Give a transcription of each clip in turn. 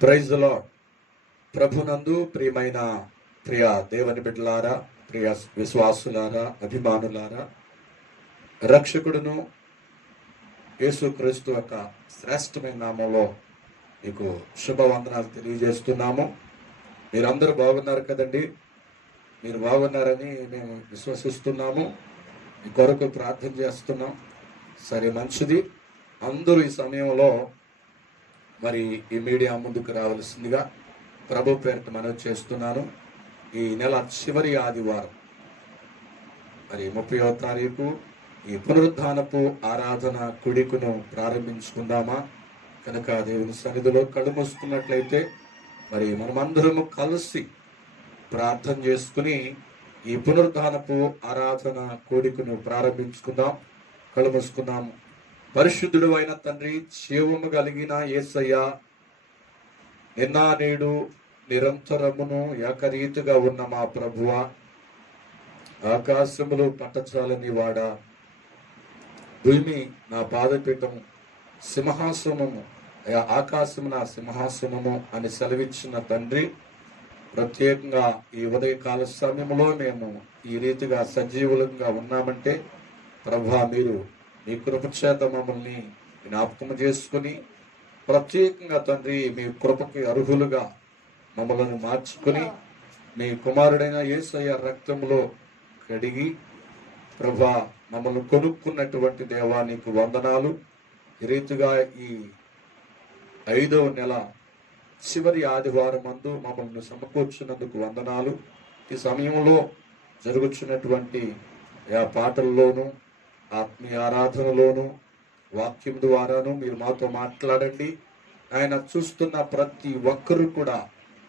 Praise the lord. ప్రభునందు ప్రియమైన ప్రియ దేవుని బిడ్డలారా, ప్రియ విశ్వాసులారా, అభిమానులారా, రక్షకుడును యేసుక్రీస్తు యొక్క శ్రేష్టమైన నామంలో మీకు శుభవందనాలు తెలియజేస్తున్నాము. మీరందరూ బాగున్నారు కదండి. మీరు బాగున్నారని మేము విశ్వసిస్తున్నాము. మీ కొరకు ప్రార్థన చేస్తున్నాం. సరే, మంచిది. అందరూ ఈ సమయంలో మరి ఈ మీడియా ముందుకు రావాల్సిందిగా ప్రభు పేరిట మనవి చేస్తున్నాను. ఈ నెల చివరి ఆదివారం మరి 30వ తారీఖు ఈ పునరుద్ధానపు ఆరాధన కుడికును ప్రారంభించుకుందామా? కనుక దేవుని సన్నిధిలో కళ్ళు మూసుకున్నట్లయితే మరి మనమందరము కలిసి ప్రార్థన చేసుకుని ఈ పునరుద్ధానపు ఆరాధన కోడికను ప్రారంభించుకుందాం. కళ్ళు మూసుకుందాము. పరిశుద్ధుడు అయిన తండ్రి, జీవము కలిగిన యేసయ్య, నిన్న నేడు నిరంతరమును ఏకరీతిగా ఉన్న మా ప్రభువ, ఆకాశములు పట్టచాలని వాడా, భూమి నా పాదపీఠము, సింహాసనము ఆకాశము నా సింహాసనము అని సెలవిచ్చిన తండ్రి, ప్రత్యేకంగా ఈ ఉదయకాల సమయంలో మేము ఈ రీతిగా సజీవులంగా ఉన్నామంటే ప్రభా, మీరు మీ కృప చేత మమ్మల్ని జ్ఞాపకం చేసుకుని ప్రత్యేకంగా తండ్రి మీ కృపకి అర్హులుగా మమ్మల్ని మార్చుకుని మీ కుమారుడైన యేసయ్య రక్తంలో కడిగి ప్రభా మమ్మల్ని కొనుక్కున్నటువంటి దేవా, నీకు వందనాలు. ఈ రీతిగా ఈ 5వ నెల చివరి ఆదివారం అందు మమ్మల్ని సమకూర్చినందుకు వందనాలు. ఈ సమయంలో జరుగుతున్నటువంటి పాటల్లోనూ ఆత్మీయ ఆరాధనలోను వాక్యం ద్వారాను మీరు మాతో మాట్లాడండి. ఆయన చూస్తున్న ప్రతి ఒక్కరూ కూడా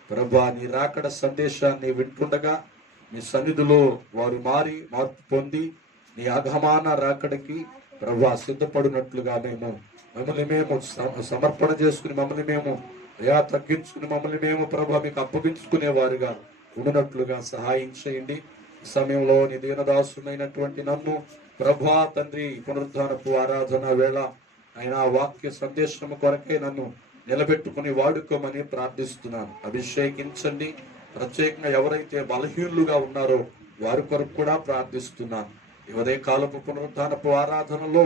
ప్రభా నీ రాకడ సందేశాన్ని వింటుండగా మీ సన్నిధిలో వారు మార్పు పొంది నీ ఆగమన రాకడికి ప్రభా సిద్ధపడినట్లుగా మమ్మల్ని మేము సమర్పణ చేసుకుని మమ్మల్ని మేము తగ్గించుకుని మమ్మల్ని మేము ప్రభా మీకు అప్పగించుకునేవారుగా ఉన్నట్లుగా సహాయం చేయండి. ఈ సమయంలో నీ దీనదాసునైనటువంటి నన్ను ప్రభా తండ్రి పునరుద్ధానపు ఆరాధన వేళ ఆయన వాక్య సందేశము కొరకే నన్ను నిలబెట్టుకుని వాడుకోమని ప్రార్థిస్తున్నాను. అభిషేకించండి. ప్రత్యేకంగా ఎవరైతే బలహీనులుగా ఉన్నారో వారి కొరకు కూడా ప్రార్థిస్తున్నాను. ఈ ఉదయకాలపు పునరుద్ధానపు ఆరాధనలో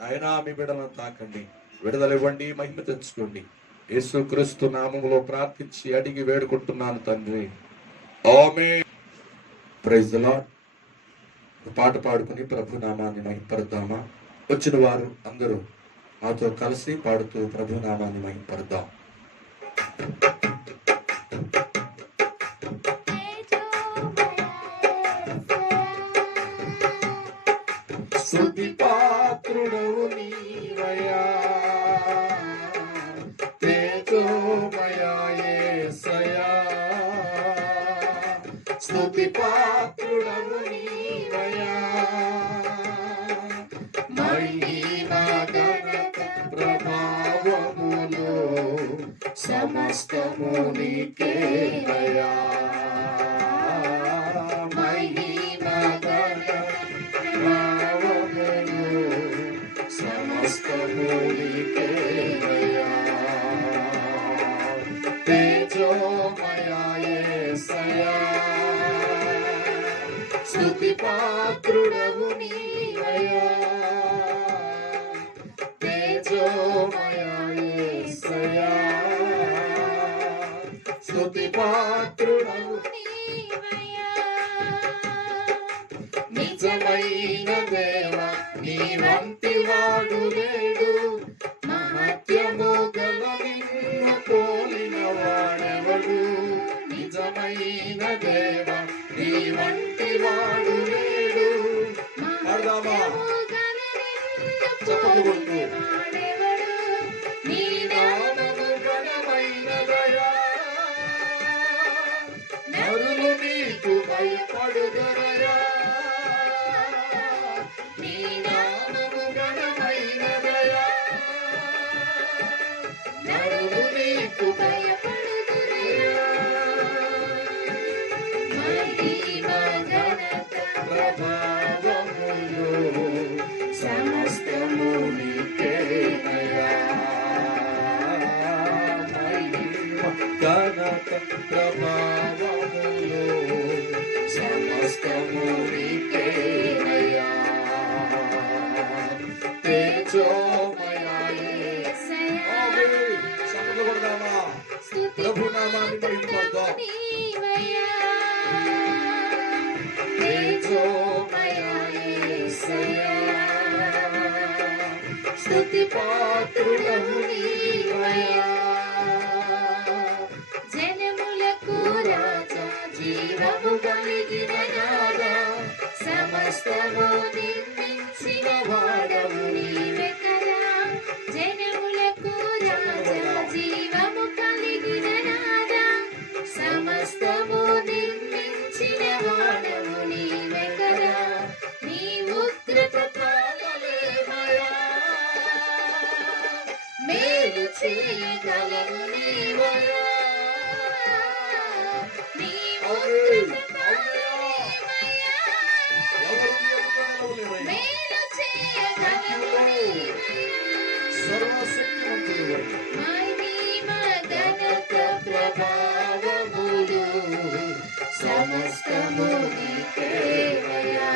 నాయనా మీ బిడ్డలను తాకండి, విడుదలివ్వండి, మహిమ తెచ్చుకోండి. యేసుక్రీస్తు నామములో ప్రార్థించి అడిగి వేడుకుంటున్నాను తండ్రి, ఆమేన్. Praise the lord. పాట పాడుకుని ప్రభు నామాన్ని మహింపరుద్దామా? వచ్చిన వారు అందరూ మాతో కలిసి పాడుతూ ప్రభు నామాన్ని మహింపరుద్దాం. స్తుతి పాత్రుడవు నీవయ్యా, తేజోమయా యేసయ్యా, స్తుతి పాత్రుడవు నీవయ్యా, మహిమ ఘనత ప్రభావములు సమస్తము నీకేనయ్యా, మహిమ ఘనత ప్రభావములు సమస్తము నీకేనయ్యా, తేజోమయా యేసయ్యా, స్తుతి పాత్రుడవు నీవయ్యా, తేజోమయా యేసయ్యా, స్తుతి పాత్రుడవు నీవయ్యా, నిజమైన దేవా నీ వంటి వాడు లేడు, మహత్యము గల నిన్ను పోలిన వాడెవడు, నిజమైన దేవా నీ వంటి వాడు లేడు, చెప్పకూడదు. నీ నామము ఘనమైనదయా, నరులు నీకు భయపడుదరయా, నీ నామము ఘనమైనదయా, నరులు నీకు భయపడుదరయా, మహిమ ఘనత ప్రభావములు సమస్తము నీకే ఘనత ప్రభావములు సమస్తము నీకేనయ్యా. తేజోమయా యేసయ్యా. చప్పట్లు కొడదామా? ప్రభు నామాన్ని మహిమపడదాం. తేజోమయా యేసయ్యా. స్తుతి పాత్రుడవు నీవయ్యా. జనములకు రాజా జీవము కలిగిన నాదా సమస్తము నిర్మించిన వాడవు నీవే కదా. జనములకు రాజా జీవము కలిగిన నాదా సమస్తము నిర్మించిన వాడవు నీవే కదా. నీ ఉగ్రత తాళలేమయా. మేలు చేయగలవు నీవయ్యా. నీ ఉగ్రత తాళలేమయా. మేలు చేయగలవు నీవయ్యా. సర్వశక్తిమంతుడు మహిమ ఘనత ప్రభావములు సమస్తము నీకేనయ్యా.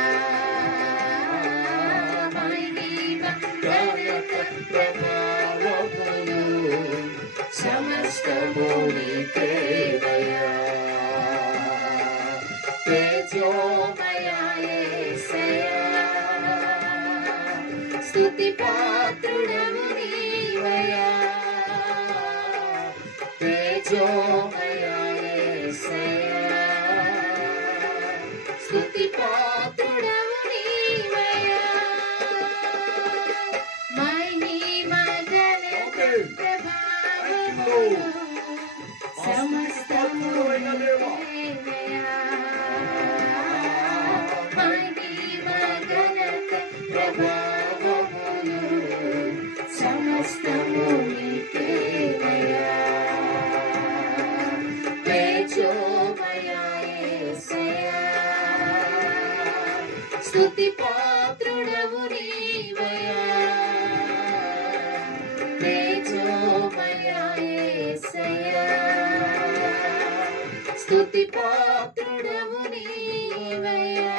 మహిమ ఘనత ప్రభావములు సమస్తము నీకేనయ్యా. తేజోమయా యేసయ్యా. స్తుతి పాత్రుడవు నీవయ్యా. తేజోమయా యేసయ్యా. స్తుతి పాత్రుడవు నీవయ్యా. మహిమ ఘనత ప్రభావములు సమస్తము నీకేనయ్యా. మహిమ ఘనత ప్రభావములు సమస్తము నీకేనయ్యా. తేజోమయా యేసయ్యా. స్తుతి పాత్రుడవు నీవయ్యా. తేజోమయా యేసయ్యా. స్తుతి పాత్రుడవు నీవయ్యా.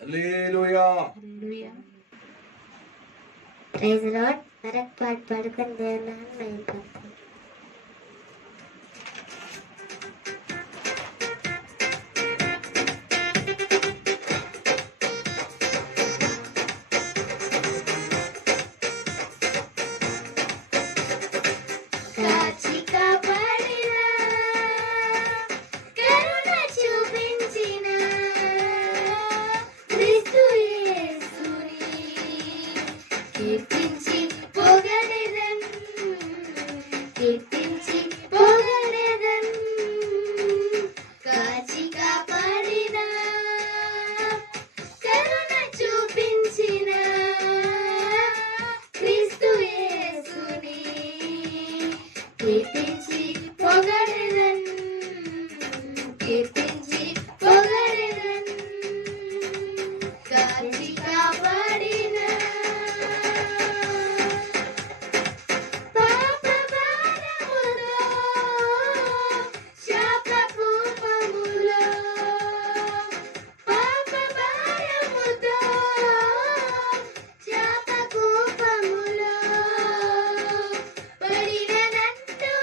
హల్లెలూయా. Praise Lord. మరొక పాట పాడుకొని దేవుని నామమున మహిమపడతాం. కాచి కాపాడిన కరుణ చూపించిన క్రీస్తు యేసుని కీర్తించి పొగడెదన్. కీర్తించి పొగడెదన్. కాచి కాపాడిన కరుణ చూపించిన క్రీస్తు యేసుని కీర్తించి పొగడెదన్. కీర్తించి పొగడెదన్. కాచి కాపాడిన పాప భారములో శాప కూపములో పాప భారముతో శాప కూపములో పడిననంటూ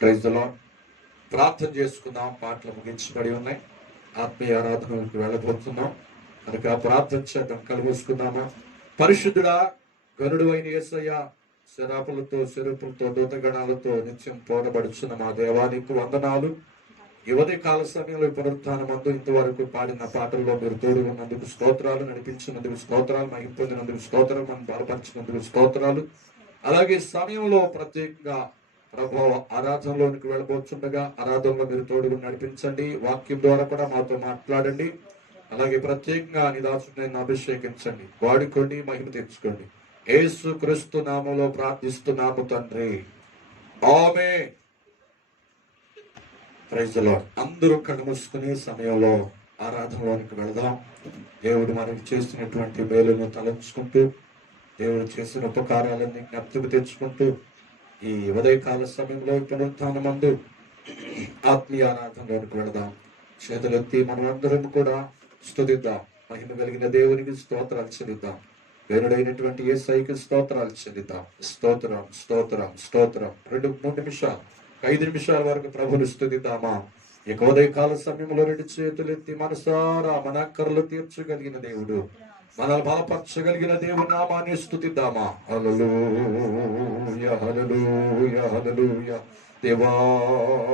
ప్రైజ్ ది లార్డ్. ప్రార్థన చేసుకుందాం. పాటలు ముగించబడి ఉన్నాయి. ఆత్మీయ ఆరాధనకు వెళ్ళబోతున్నాం కనుక ప్రార్థన చేద్దాం. కలుగుసుకుందామా. పరిశుద్ధుడా, గరుడు అయిన యేసయ్య, శరాపులతో శరూపులతో దూతగణాలతో నిత్యం పోరబడుచున్న మా దేవానికి వందనాలు. ఈ ఉదయ కాల సమయంలో పునరుత్థానమందు ఇంతవరకు పాడిన పాటల్లో మీరు తోడు ఉన్నందుకు స్తోత్రాలు, నడిపించినందుకు స్తోత్రాలు, మహిమ పొందినందుకు స్తోత్రాలు, మనం బలపరిచినందుకు స్తోత్రాలు. అలాగే సమయంలో ప్రత్యేకంగా ప్రభు ఆరాధనలోనికి వెళ్ళబోతుండగా ఆరాధనలో మీరు తోడుగా నడిపించండి. వాక్యం ద్వారా కూడా మాతో మాట్లాడండి. అలాగే ప్రత్యేకంగా నిదాసుని అభిషేకించండి, వాడుకోండి, మహిమ తెచ్చుకోండి. యేసు క్రీస్తు నామములో ప్రార్థిస్తున్నాము తండ్రి, ఆమేన్. Praise the lord. అందరూ కళ్ళు మూసుకునే సమయంలో ఆరాధనలోనికి వెళదాం. దేవుడు మనకి చేసినటువంటి మేలును తలంచుకుంటూ, దేవుడు చేసిన ఉపకారాలన్నీ జ్ఞప్తికి తెచ్చుకుంటూ, ఈ ఉదయకాల సమయంలో పునరుత్థానమందు ఆత్మీయ ఆరాధనలోనికి వెళదాం. చేతులెత్తి మనమందరం కూడా స్తుతిద్దాం. మహిమ కలిగిన దేవునికి స్తోత్రాలు చెల్లిద్దాం. వేరుడైనటువంటి యేసయ్యకి స్తోత్రాలు చెల్లిద్దాం. స్తోత్రం, స్తోత్రం, స్తోత్రం. 2-3 నిమిషాలు, 5 నిమిషాల వరకు ప్రభుని స్తుతిద్దామా. ఇక ఉదయకాల సమయంలో 2 చేతులెత్తి మనసారా మన అక్కర్లు తీర్చగలిగిన దేవుడు, మనల్ని బలపరచగలిగిన దేవుని నామాన్ని స్తుతిద్దామా. హల్లెలూయా, హల్లెలూయా, హల్లెలూయా. దేవానికి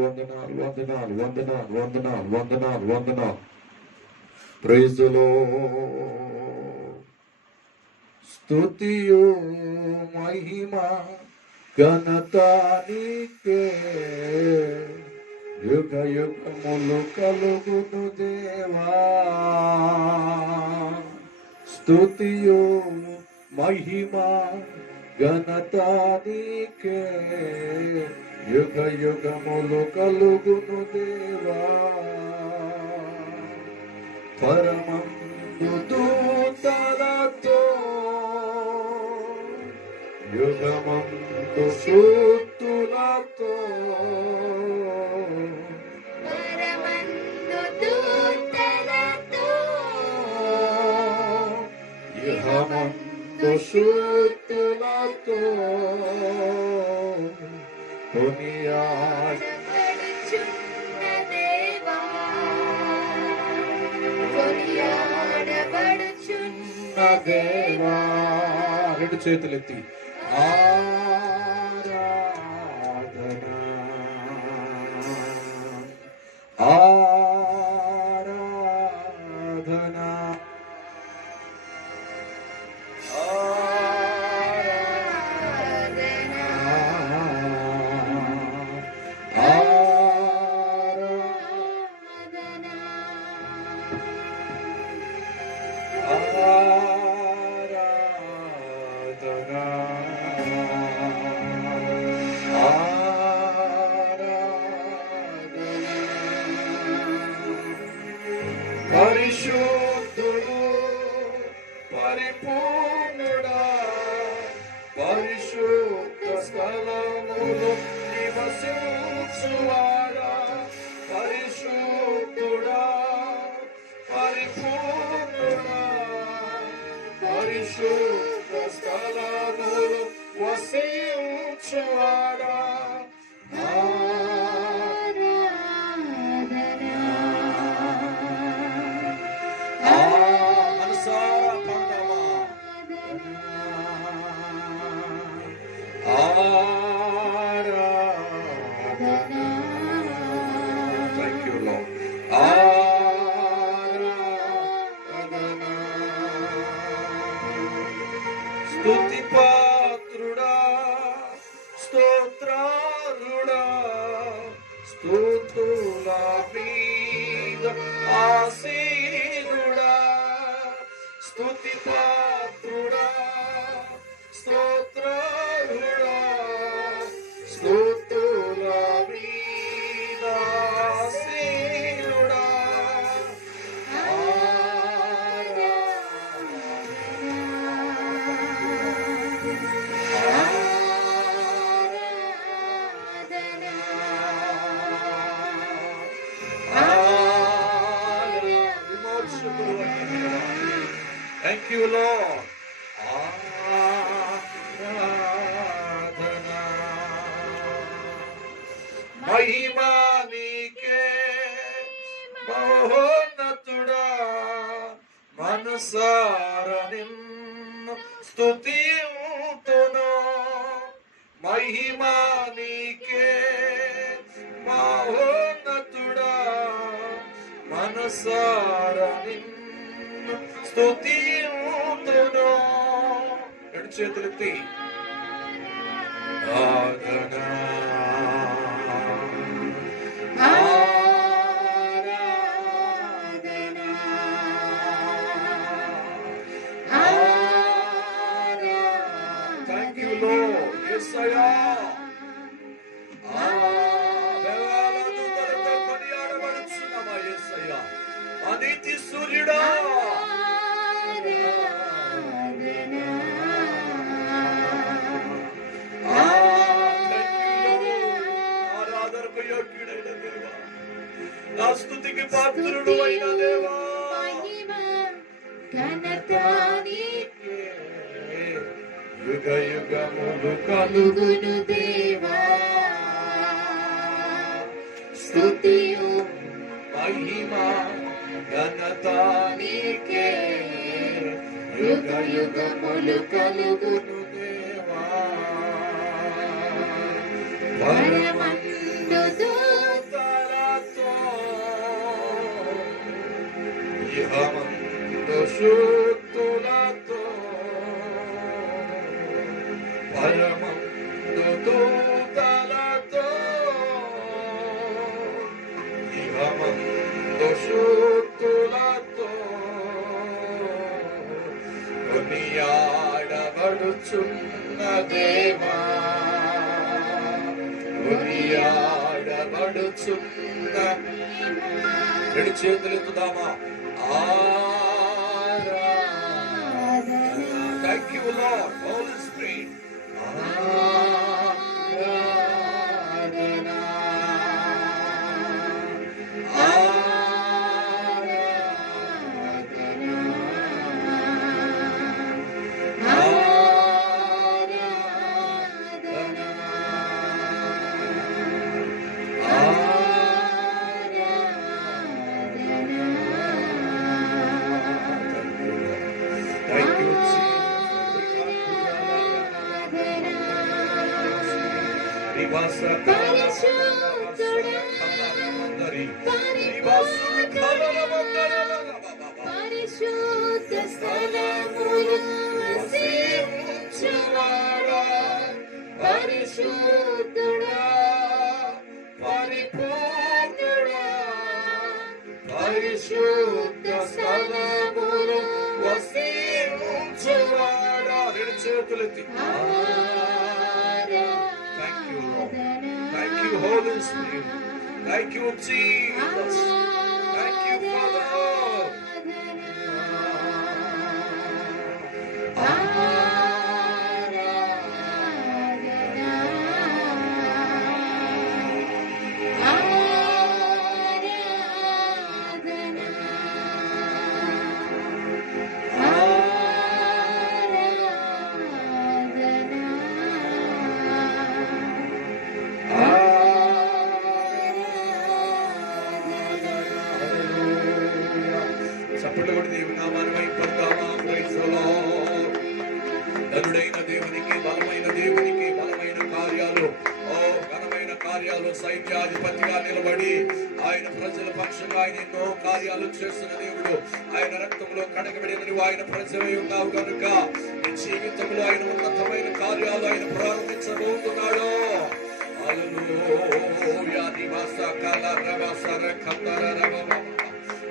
వందనాలు, వందనాలు, వందనాలు, వందనాలు, వందనాలు, వందనాలు. Praise the Lord. స్తుతియు మహిమ ఘనత నీకే, యుగ యుగములు కలుగును దేవా. స్తుతియు మహిమ ఘనత నీకే, యుగ యుగములు కలుగును దేవా. పరమందు దూతలతో యుగమందు సూతులతో పరమందు దూతలతో యుగమందు సూతులతో కొనియాడ పడుచున్న దేవా, కొనియాడబడుచున్న దేవా. 2 చేతులెత్తి ఆరాధన, ఆరాధన, పరిశుద్ధుడు, పరిపూర్ణుడా, పరిశుద్ధ స్థలములో నివసించువాడా, పరిశుద్ధుడా, పరిపూర్ణుడా, పరిశుద్ధ స్థలములో వసించువాడా. Thank you, Lord. స్తుతి పాత్రుడా, స్తోత్రాలుడా, స్తుతుల మీద ఆసీనుడా. స్తుతి పాత్రుడా, స్తోత్రాలుడా, స్తుతుల మీద ఆసీనుడా. Thank you, Lord. ఆరాధన. మనసారా నిన్ను స్తుతింతును. మహిమా నీకే మహోన్నతుడా, మనసారా నిన్ను స్తుతింతును. రెండు చేతులెత్తి ఆరాధన అనితి సూర్యుడా ఆరాధనకు యోగ్యుడైన దేవా, నా స్తుతికి పాత్రుడు అయిన దేవా, యుగ యుగములు కలుగును దేవా. స్తుతియు మహిమా ఘనత నీకే, యుగ యుగములు కలుగును దేవా. పరమందు దూతలతో ఇహమందు శూతులతో, పరమందు దూతలతో ఇహమందు శూతులతో కొనియాడబడుచున్న దేవా, కొనియాడబడుచున్న. రెండు చేతులెత్తుదామా. Thank you, Lord, Holy Spirit. పరిశుద్ధ స్థలములో వసించువాడా, పరిశుద్ధుడా పరిపూర్ణుడా, పరిశుద్ధ స్థలములో వసించువాడా. రెండు చేతులెత్తి. Thank you, Lord. Thank you, Holy Spirit. Thank you, Jesus. Thank you, Father. ధనుడైన దేవునికి, బలమైన దేవునికి బలమైన కార్యాలు, ఘనమైన కార్యాలు, సైన్యాధిపతిగా నిలబడి ఆయన ప్రజల పక్షంగా ఆయన ఎన్నో కార్యాలు చేస్తున్న దేవుడు. ఆయన రక్తంలో కడగబడిన నువ్వు ఆయన ప్రజలై ఉన్నావు కనుక నీ జీవితంలో ఆయన ఉన్నతమైన కార్యాలు ఆయన ప్రారంభించబోతున్నాడు. హల్లెలూయా. నివాస కాల రవస రఖతర రవ.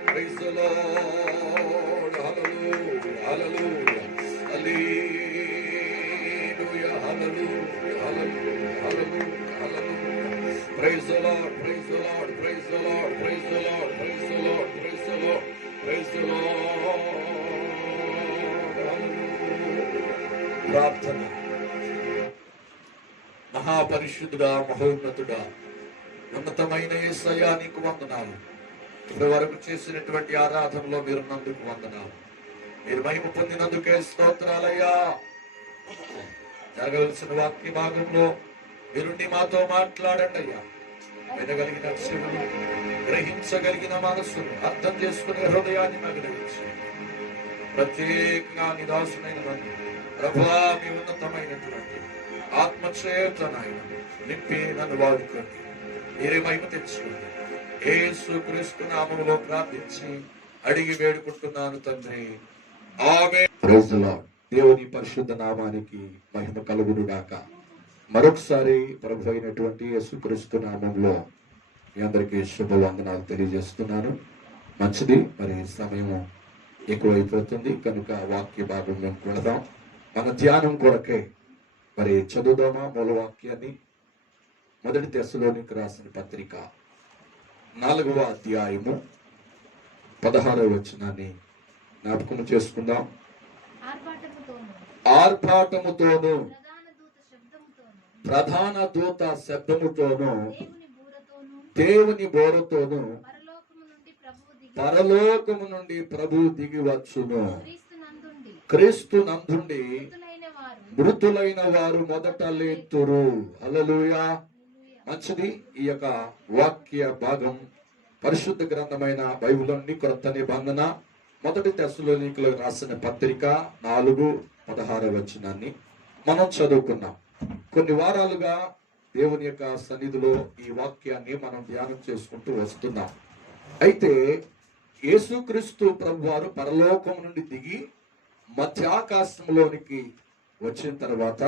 Praise the Lord. Hallelujah. Hallelujah. Hallelujah, hallelujah, hallelujah, hallelujah, hallelujah. Praise the Lord, praise the Lord, praise the Lord, praise the Lord, praise the Lord, praise the Lord, praise the Lord. Hallelujah. ప్రార్థన. మహాపరిశుద్ధుడా, మహోన్నతుడా, ఉన్నతమైన యేసయ్యా నీకు వందనాలు. ఇప్పటి వరకు చేసినటువంటి ఆరాధనలో మీరున్నందుకు వందనాలు. మీరు మహిమ పొందినందుకే స్తోత్రాలయ్యా. జరగవలసిన వాక్య భాగంలో మీరుండి మాతో మాట్లాడండి అయ్యా. వినగలిగిన చెవులు, గ్రహించగలిగిన మనస్సును, అర్థం చేసుకునే హృదయాన్ని అనుగ్రహించి ప్రత్యేకంగా నిదాసునైన నన్ను ప్రభువా మీ ఉన్నతమైనటువంటి ఆత్మచేత నాయన నింపి నన్ను వాడుకోండి. మీరే మహిమ తెచ్చుకోండి. యేసుక్రీస్తు నామములో ప్రార్థించి అడిగి వేడుకుంటున్నాను తండ్రి, ఆమేన్. Praise the lord. దేవుని పరిశుద్ధ నామానికి మహిమ కలుగును గాక. మరొకసారి ప్రభు అయినటువంటి యేసుక్రీస్తు నామంలో మీ అందరికీ శుభవందనాలు తెలియజేస్తున్నాను. మంచిది, మరి సమయం ఎక్కువైపోతుంది కనుక వాక్య భాగంలోకి వెళదాం. మన ధ్యానం కొరకే మరి చదువుదామా మూల వాక్యాన్ని. మొదటి తెస్సలోనికి రాసిన పత్రిక 4వ అధ్యాయము 16వ వచనాన్ని జ్ఞాపకం చేసుకుందాం. ఆర్భాటముతోను ప్రధాన దూత శబ్దముతోను దేవుని బోరతోను పరలోకము నుండి ప్రభువు దిగి వచ్చును. క్రీస్తు నందుండి మృతులైన వారు మొదట లేతురు. హల్లెలూయా. మంచిది. ఈ యొక్క వాక్య భాగం పరిశుద్ధ గ్రంథమైన బైబిల్లోని క్రొత్త నిబంధన మొదటి తెస్సలోనికీయులకు రాసిన పత్రిక 4:16 వచనాన్ని మనం చదువుకున్నాం. కొన్ని వారాలుగా దేవుని యొక్క సన్నిధిలో ఈ వాక్యాన్ని మనం ధ్యానం చేసుకుంటూ వస్తున్నాం. అయితే యేసుక్రీస్తు ప్రభువారు పరలోకం నుండి దిగి మధ్యాకాశంలోనికి వచ్చిన తర్వాత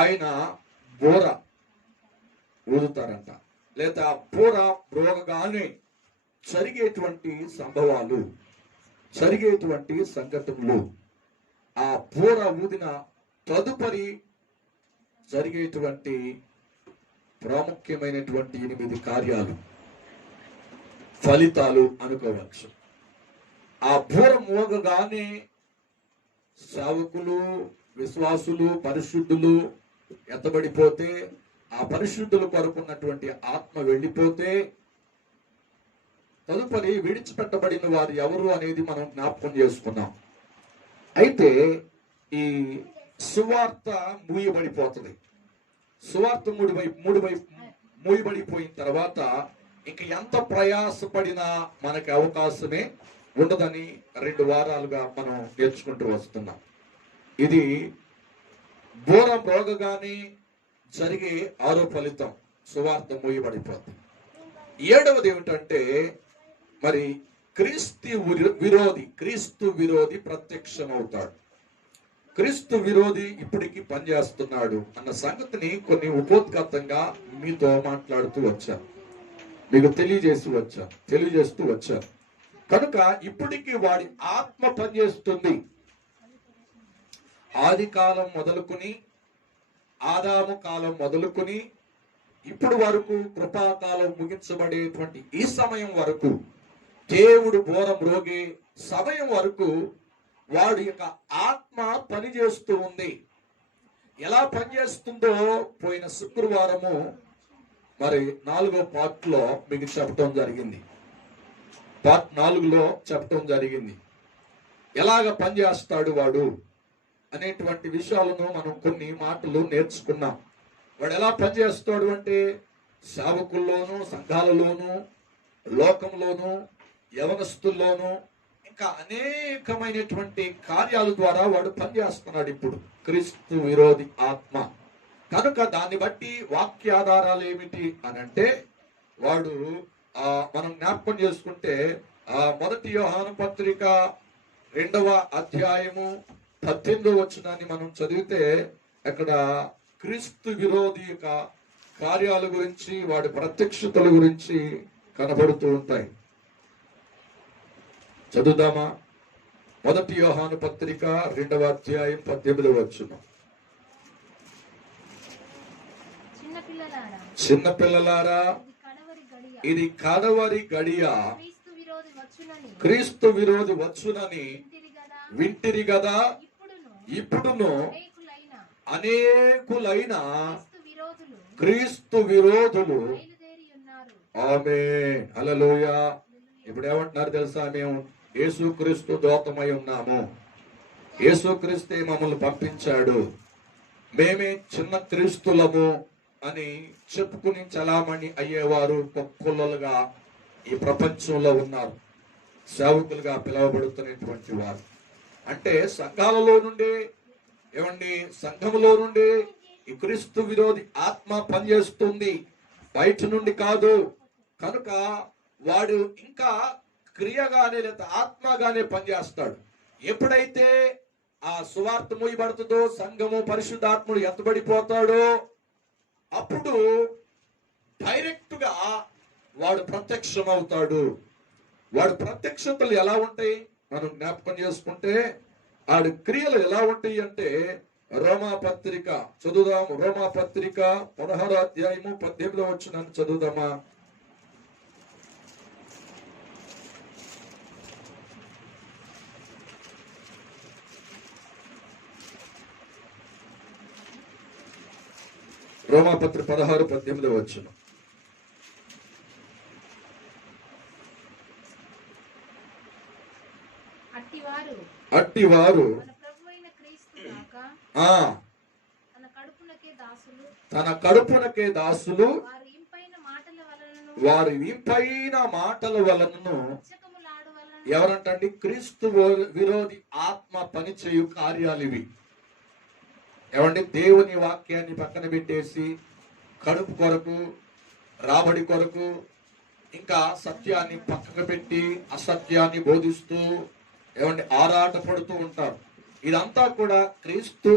ఆయన బోర ఊదుతారంట. లేదా బోర మ్రోగగానే జరిగేటువంటి సంభవాలు, జరిగేటువంటి సంఘటనలు, ఆ బోర ఊదిన తదుపరి జరిగేటువంటి ప్రాముఖ్యమైనటువంటి 8 కార్యాలు, ఫలితాలు అనుకోవచ్చు. ఆ బోర మోగగానే సేవకులు, విశ్వాసులు, పరిశుద్ధులు ఎత్తబడిపోతే, ఆ పరిశుద్ధుల కొరకున్నటువంటి ఆత్మ వెళ్ళిపోతే, తదుపరి విడిచిపెట్టబడిన వారు ఎవరు అనేది మనం జ్ఞాపకం చేసుకున్నాం. అయితే ఈ సువార్త మూయబడిపోతుంది. సువార్త మూయబడిపోయిన తర్వాత ఇంక ఎంత ప్రయాసపడినా మనకి అవకాశమే ఉండదని 2 వారాలుగా మనం నేర్చుకుంటూ వస్తున్నాం. ఇది బోర మ్రోగగానే జరిగే 6వ ఫలితం, సువార్త మూయబడిపోతుంది. 7వది ఏమిటంటే మరి క్రీస్తు విరోధి ప్రత్యక్షమవుతాడు. క్రీస్తు విరోధి ఇప్పటికి పనిచేస్తున్నాడు అన్న సంగతిని కొన్ని ఉపోద్ఘాతంగా మీతో మాట్లాడుతూ వచ్చాను, మీకు తెలియజేస్తూ వచ్చాను. కనుక ఇప్పటికీ వాడి ఆత్మ పనిచేస్తుంది. ఆది కాలం మొదలుకొని, ఆదాము కాలం మొదలుకొని ఇప్పుడు వరకు, కృపాకాలం ముగించబడేటువంటి ఈ సమయం వరకు, దేవుడు బోర మ్రోగే సమయం వరకు వాడి యొక్క ఆత్మ పనిచేస్తూ ఉంది. ఎలా పనిచేస్తుందో పోయిన శుక్రవారము మరి 4వ పార్ట్లో మీకు చెప్పడం జరిగింది. పార్ట్ 4లో చెప్పడం జరిగింది. ఎలాగ పనిచేస్తాడు వాడు అనేటువంటి విషయాలను మనం కొన్ని మాటలు నేర్చుకున్నాం. వాడు ఎలా పనిచేస్తాడు అంటే సేవకుల్లోనూ, సంఘాలలోనూ, లోకంలోనూ, యవనస్తుల్లోనూ ఇంకా అనేకమైనటువంటి కార్యాల ద్వారా వాడు పనిచేస్తున్నాడు ఇప్పుడు క్రీస్తు విరోధి ఆత్మ. కనుక దాన్ని బట్టి వాక్యాధారాలు ఏమిటి అని అంటే వాడు మనం జ్ఞాపకం చేసుకుంటే మొదటి యోహాను పత్రిక 2వ అధ్యాయము 18వ వచనాన్ని మనం చదివితే అక్కడ క్రీస్తు విరోధి యొక్క కార్యాల గురించి, వాడి ప్రత్యక్షతల గురించి కనబడుతూ ఉంటాయి. చదువుదామా? మొదటి యోహాను పత్రిక 2వ అధ్యాయం 18వ వచనం. చిన్న పిల్లలారా, ఇది కడవరి గడియ, క్రీస్తు విరోధి వచ్చునని వింటిరి గదా. ఇప్పుడును అనేకులైన క్రీస్తు విరోధులు ఆమేన్ హల్లెలూయా. ఇప్పుడు ఏమంటున్నారు తెలుసా? మేము యేసుక్రీస్తు దూతమై ఉన్నాము, యేసుక్రీస్తే మమ్మల్ని పంపించాడు, మేమే చిన్న క్రీస్తులము అని చెప్పుకుని చలామణి అయ్యేవారు కుక్కలుగా ఈ ప్రపంచంలో ఉన్నారు. సేవకులుగా పిలువబడుతున్నటువంటి వారు అంటే సంఘాలలో నుండి ఏమండి, సంఘములో నుండి ఈ క్రీస్తు విరోధి ఆత్మ పనిచేస్తుంది, బయట నుండి కాదు. కనుక వాడు ఇంకా క్రియగానే లేదా ఆత్మగానే పనిచేస్తాడు. ఎప్పుడైతే ఆ సువార్త మూయబడుతుందో, సంఘము పరిశుద్ధాత్ముడు ఎత్తబడిపోతాడో, అప్పుడు డైరెక్ట్ గా వాడు ప్రత్యక్షమవుతాడు. వాడు ప్రత్యక్షతలు ఎలా ఉంటాయి మనం జ్ఞాపకం చేసుకుంటే, వాడి క్రియలు ఎలా ఉంటాయి అంటే, రోమాపత్రిక చదువుదాం. రోమాపత్రిక 16వ అధ్యాయము 18వ వచనాన్ని చదువుదామా. రోమాపత్రిక 16:18 వచనం. అట్టివారు తన కడుపునకే దాసులు, వారి ఇంపైన మాటల వలనను. ఎవరంటండి? క్రీస్తు విరోధి ఆత్మ పని చేయు కార్యాలు ఇవి. ఏమండి? దేవుని వాక్యాన్ని పక్కన పెట్టేసి కడుపు కొరకు, రాబడి కొరకు, ఇంకా సత్యాన్ని పక్కన పెట్టి అసత్యాన్ని బోధిస్తూ ఏమండి ఆరాట పడుతూ ఉంటారు. ఇదంతా కూడా క్రీస్తు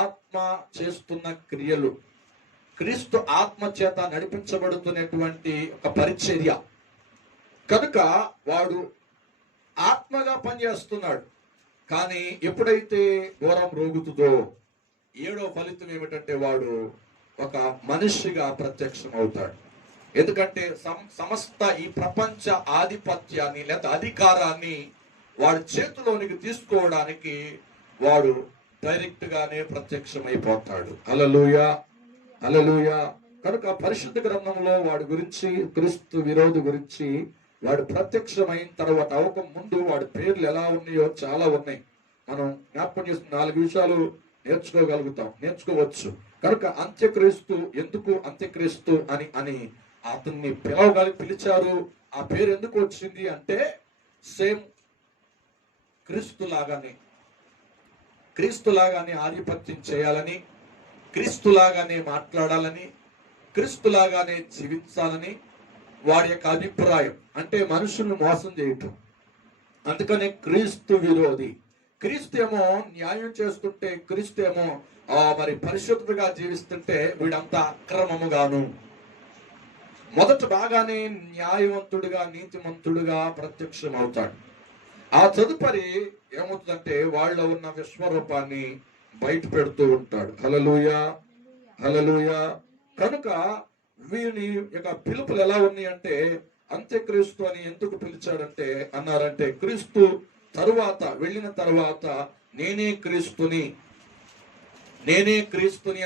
ఆత్మ చేస్తున్న క్రియలు, క్రీస్తు ఆత్మ చేత నడిపించబడుతున్నటువంటి ఒక పరిచర్య. కనుక వాడు ఆత్మగా పనిచేస్తున్నాడు. కానీ ఎప్పుడైతే ఘోరం రోగుతుందో, 7వ ఫలితం ఏమిటంటే వాడు ఒక మనిషిగా ప్రత్యక్షం అవుతాడు. ఎందుకంటే సమస్త ఈ ప్రపంచ ఆధిపత్యాన్ని లేదా అధికారాన్ని వాడి చేతిలోనికి తీసుకోవడానికి వాడు డైరెక్ట్ గానే ప్రత్యక్షమైపోతాడు. హల్లెలూయా, హల్లెలూయా. కనుక పరిశుద్ధ గ్రంథంలో వాడి గురించి, క్రీస్తు విరోధి గురించి వాడు ప్రత్యక్షమైన తర్వాత అవక ముందు వాడి పేర్లు ఎలా ఉన్నాయో చాలా ఉన్నాయి. మనం జ్ఞాపకం చేసిన 4 విషయాలు నేర్చుకోవచ్చు. కనుక అంత్యక్రీస్తు, ఎందుకు అంత్యక్రీస్తు అని అతన్ని పిలిచారు. ఆ పేరు ఎందుకు వచ్చింది అంటే, సేమ్ క్రీస్తులాగానే ఆధిపత్యం చేయాలని, క్రీస్తులాగానే మాట్లాడాలని, క్రీస్తులాగానే జీవించాలని వాడి యొక్క అభిప్రాయం. అంటే మనుషులను మోసం చేయటం. అందుకనే క్రీస్తు విరోధి. క్రీస్తు ఏమో న్యాయం చేస్తుంటే, క్రీస్తు ఏమో మరి పరిశుద్ధుడిగా జీవిస్తుంటే వీడంతా అక్రమముగాను. మొదట బాగానే న్యాయవంతుడిగా, నీతిమంతుడిగా ప్రత్యక్షం అవుతాడు. ఆ తదుపరి ఏమవుతుందంటే వాళ్ళలో ఉన్న విశ్వరూపాన్ని బయట పెడుతూ ఉంటాడు. హల్లెలూయా, హల్లెలూయా. కనుక వీని యొక్క పిలుపులు ఎలా ఉన్నాయంటే, అంత్యక్రీస్తు అని ఎందుకు పిలిచాడంటే అన్నారంటే, క్రీస్తు తరువాత వెళ్ళిన తర్వాత నేనే క్రీస్తుని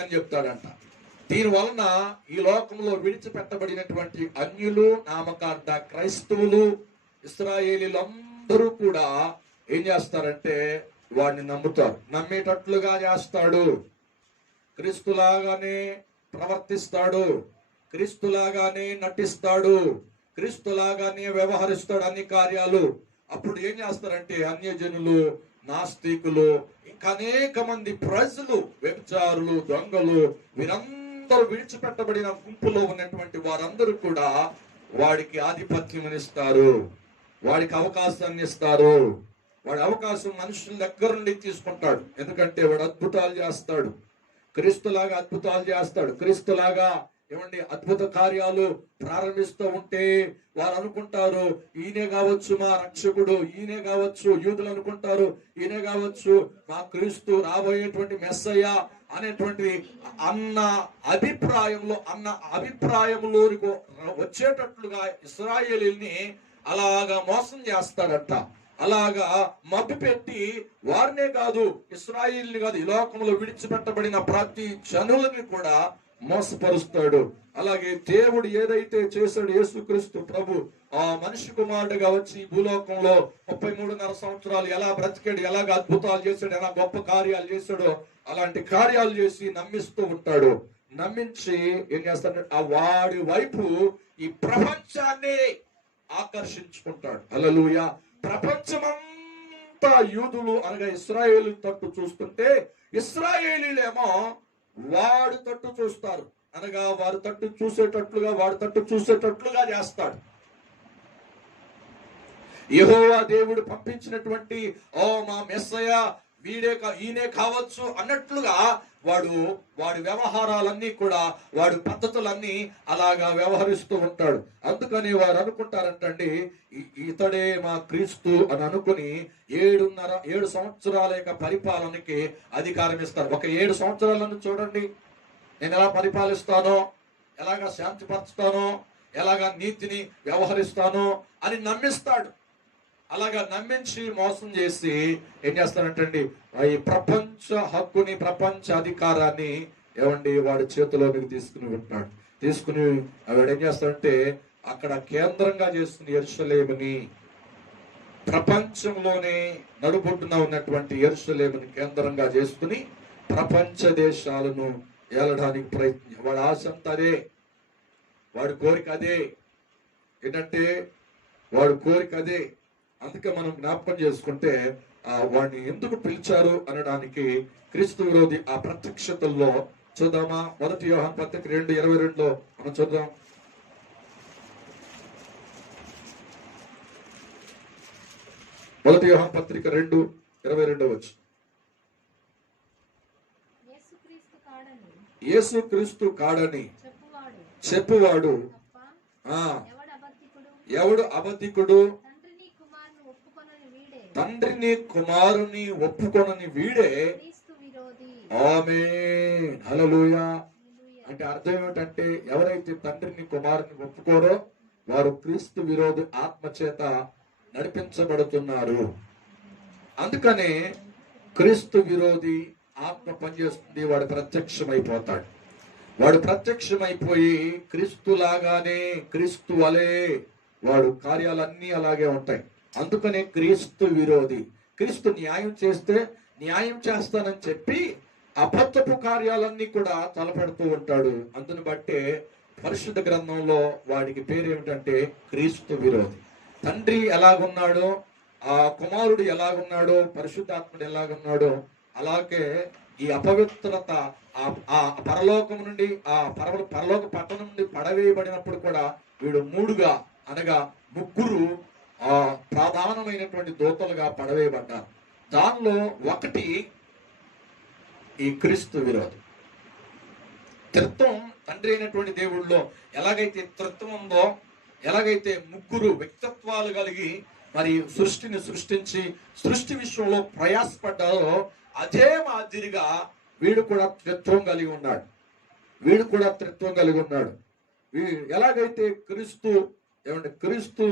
అని చెప్తాడంట. దీని వలన ఈ లోకంలో విడిచిపెట్టబడినటువంటి అన్యులు, నామకార్థ క్రైస్తవులు, ఇశ్రాయేలీలందరూ కూడా ఏం చేస్తారంటే వాడిని నమ్ముతారు. నమ్మేటట్లుగా చేస్తాడు, క్రీస్తులాగానే ప్రవర్తిస్తాడు, క్రీస్తులాగానే నటిస్తాడు, క్రీస్తులాగానే వ్యవహరిస్తాడు అన్ని కార్యాలు. అప్పుడు ఏం చేస్తారంటే అన్యజనులు, నాస్తికులు, ఇంకా అనేక మంది ప్రజలు, వ్యభిచారులు, దొంగలు, వీరందరూ విడిచిపెట్టబడిన గుంపులో ఉన్నటువంటి వారందరూ కూడా వాడికి ఆధిపత్యం ఇస్తారు, వాడికి అవకాశాన్ని ఇస్తారు. వాడి అవకాశం మనుషుల దగ్గర నుండి తీసుకుంటాడు. ఎందుకంటే వాడు అద్భుతాలు చేస్తాడు, క్రీస్తులాగా అద్భుతాలు చేస్తాడు. క్రీస్తులాగా ఏమండి అద్భుత కార్యాలు ప్రారంభిస్తూ ఉంటే వారు అనుకుంటారు ఈయనే కావచ్చు మా రక్షకుడు, ఈయనే కావచ్చు, యూదులు అనుకుంటారు ఈయనే కావచ్చు మా క్రీస్తు, రాబోయేటువంటి మెస్సయ్య అనేటువంటి అన్న అభిప్రాయంలోనికి వచ్చేటట్లుగా ఇశ్రాయేలీల్ని అలాగా మోసం చేస్తాడట. అలాగా మభ్య పెట్టి వారినే కాదు, ఇశ్రాయేలుని కాదు, ఈ లోకంలో విడిచిపెట్టబడిన ప్రతి జనులని కూడా మోసపరుస్తాడు. అలాగే దేవుడు ఏదైతే చేశాడు, యేసుక్రీస్తు ప్రభు ఆ మనిషి కుమారుడుగా వచ్చి భూలోకంలో 33.5 సంవత్సరాలు ఎలా బ్రతికాడు, ఎలాగ అద్భుతాలు చేశాడు, ఎలా గొప్ప కార్యాలు చేశాడో అలాంటి కార్యాలు చేసి నమ్మిస్తూ ఉంటాడు. నమ్మించి ఏం చేస్తాడు, ఆ వాడి వైపు ఈ ప్రపంచాన్ని ఆకర్షించుకుంటాడు. హల్లెలూయా. ప్రపంచమంతా అంతా యూదులు అనగా ఇశ్రాయేలు తట్టు చూస్తుంటే ఇశ్రాయేలీలేమో వాడి తట్టు చూస్తారు, అనగా వారి తట్టు చూసేటట్లుగా వాడి తట్టు చూసేటట్లుగా చేస్తాడు. యెహోవా దేవుడు పంపించినటువంటి మా మెస్సయ్య ఈయనే కావచ్చు అన్నట్లుగా వాడి వ్యవహారాలన్నీ కూడా వాడి పద్ధతులన్నీ అలాగా వ్యవహరిస్తూ ఉంటాడు. అందుకని వారు అనుకుంటారంటండి, ఇతడే మా క్రీస్తు అని అనుకుని 7 సంవత్సరాల యొక్క పరిపాలనకి అధికారం ఇస్తారు. ఒక 7 సంవత్సరాలను చూడండి, నేను ఎలా పరిపాలిస్తానో, ఎలాగా శాంతిపరుస్తానో, ఎలాగా నీతిని వ్యవహరిస్తానో అని నమ్మిస్తాడు. అలాగా నమ్మించి మోసం చేసి ఏం చేస్తానంటండి, ఈ ప్రపంచ హక్కుని, ప్రపంచ అధికారాన్ని వాడి చేతిలోకి తీసుకుని వాడు ఏం చేస్తాడంటే అక్కడ కేంద్రంగా చేసుకుని యెరూషలేముని, ప్రపంచంలోనే నడుబొడ్డున ఉన్నటువంటి యెరూషలేముని కేంద్రంగా చేసుకుని ప్రపంచ దేశాలను ఏలడానికి ప్రయత్నం. వాడి ఆశ అంతా అదే, వాడి కోరిక అదే. ఏంటంటే వాడి కోరిక అదే. అందుకే మనం జ్ఞాపకం చేసుకుంటే వాడిని ఎందుకు పిలిచారు అనడానికి క్రీస్తు విరోధి ఆ ప్రత్యక్షతల్లో చూద్దామా. 1 యోహాను పత్రిక 2:22 మనం చూద్దాం. 1 యోహాను పత్రిక 2:22 యేసుక్రీస్తు కాడని చెప్పువాడు ఎవడు అబద్ధికుడు? తండ్రిని కుమారుని ఒప్పుకొనని వీడే. ఆమేన్, హల్లెలూయా. అంటే అర్థం ఏమిటంటే ఎవరైతే తండ్రిని కుమారుని ఒప్పుకోరో వారు క్రీస్తు విరోధి ఆత్మ చేత నడిపించబడుతున్నారు. అందుకనే క్రీస్తు విరోధి ఆత్మ పనిచేస్తుంది, వాడు ప్రత్యక్షమైపోతాడు. వాడు ప్రత్యక్షమైపోయి క్రీస్తు లాగానే, క్రీస్తు వలే వాడు కార్యాలన్నీ అలాగే ఉంటాయి. అందుకనే క్రీస్తు విరోధి. క్రీస్తు న్యాయం చేస్తే న్యాయం చేస్తానని చెప్పి అబద్ధపు కార్యాలన్నీ కూడా తలపెడుతూ ఉంటాడు. అందుని బట్టే పరిశుద్ధ గ్రంథంలో వాడికి పేరు ఏమిటంటే క్రీస్తు విరోధి. తండ్రి ఎలాగున్నాడో, ఆ కుమారుడు ఎలాగున్నాడో, పరిశుద్ధాత్ముడు ఎలాగున్నాడో అలాగే ఈ అపవిత్రత ఆ పరలోకం నుండి, ఆ పరలోక పట్టణం నుండి పడవేయబడినప్పుడు కూడా వీడు 3గా అనగా 3 ప్రధానమైనటువంటి దూతలుగా పడవేయబడ్డారు. దానిలో ఒకటి ఈ క్రీస్తు విరోధి. త్రిత్వం, తండ్రి అయినటువంటి దేవుళ్ళలో ఎలాగైతే త్రిత్వం ఉందో, ఎలాగైతే 3 వ్యక్తిత్వాలు కలిగి మరి సృష్టిని సృష్టించి సృష్టి విషయంలో ప్రయాసపడ్డారో అదే మాదిరిగా వీడు కూడా త్రిత్వం కలిగి ఉన్నాడు. ఎలాగైతే క్రీస్తు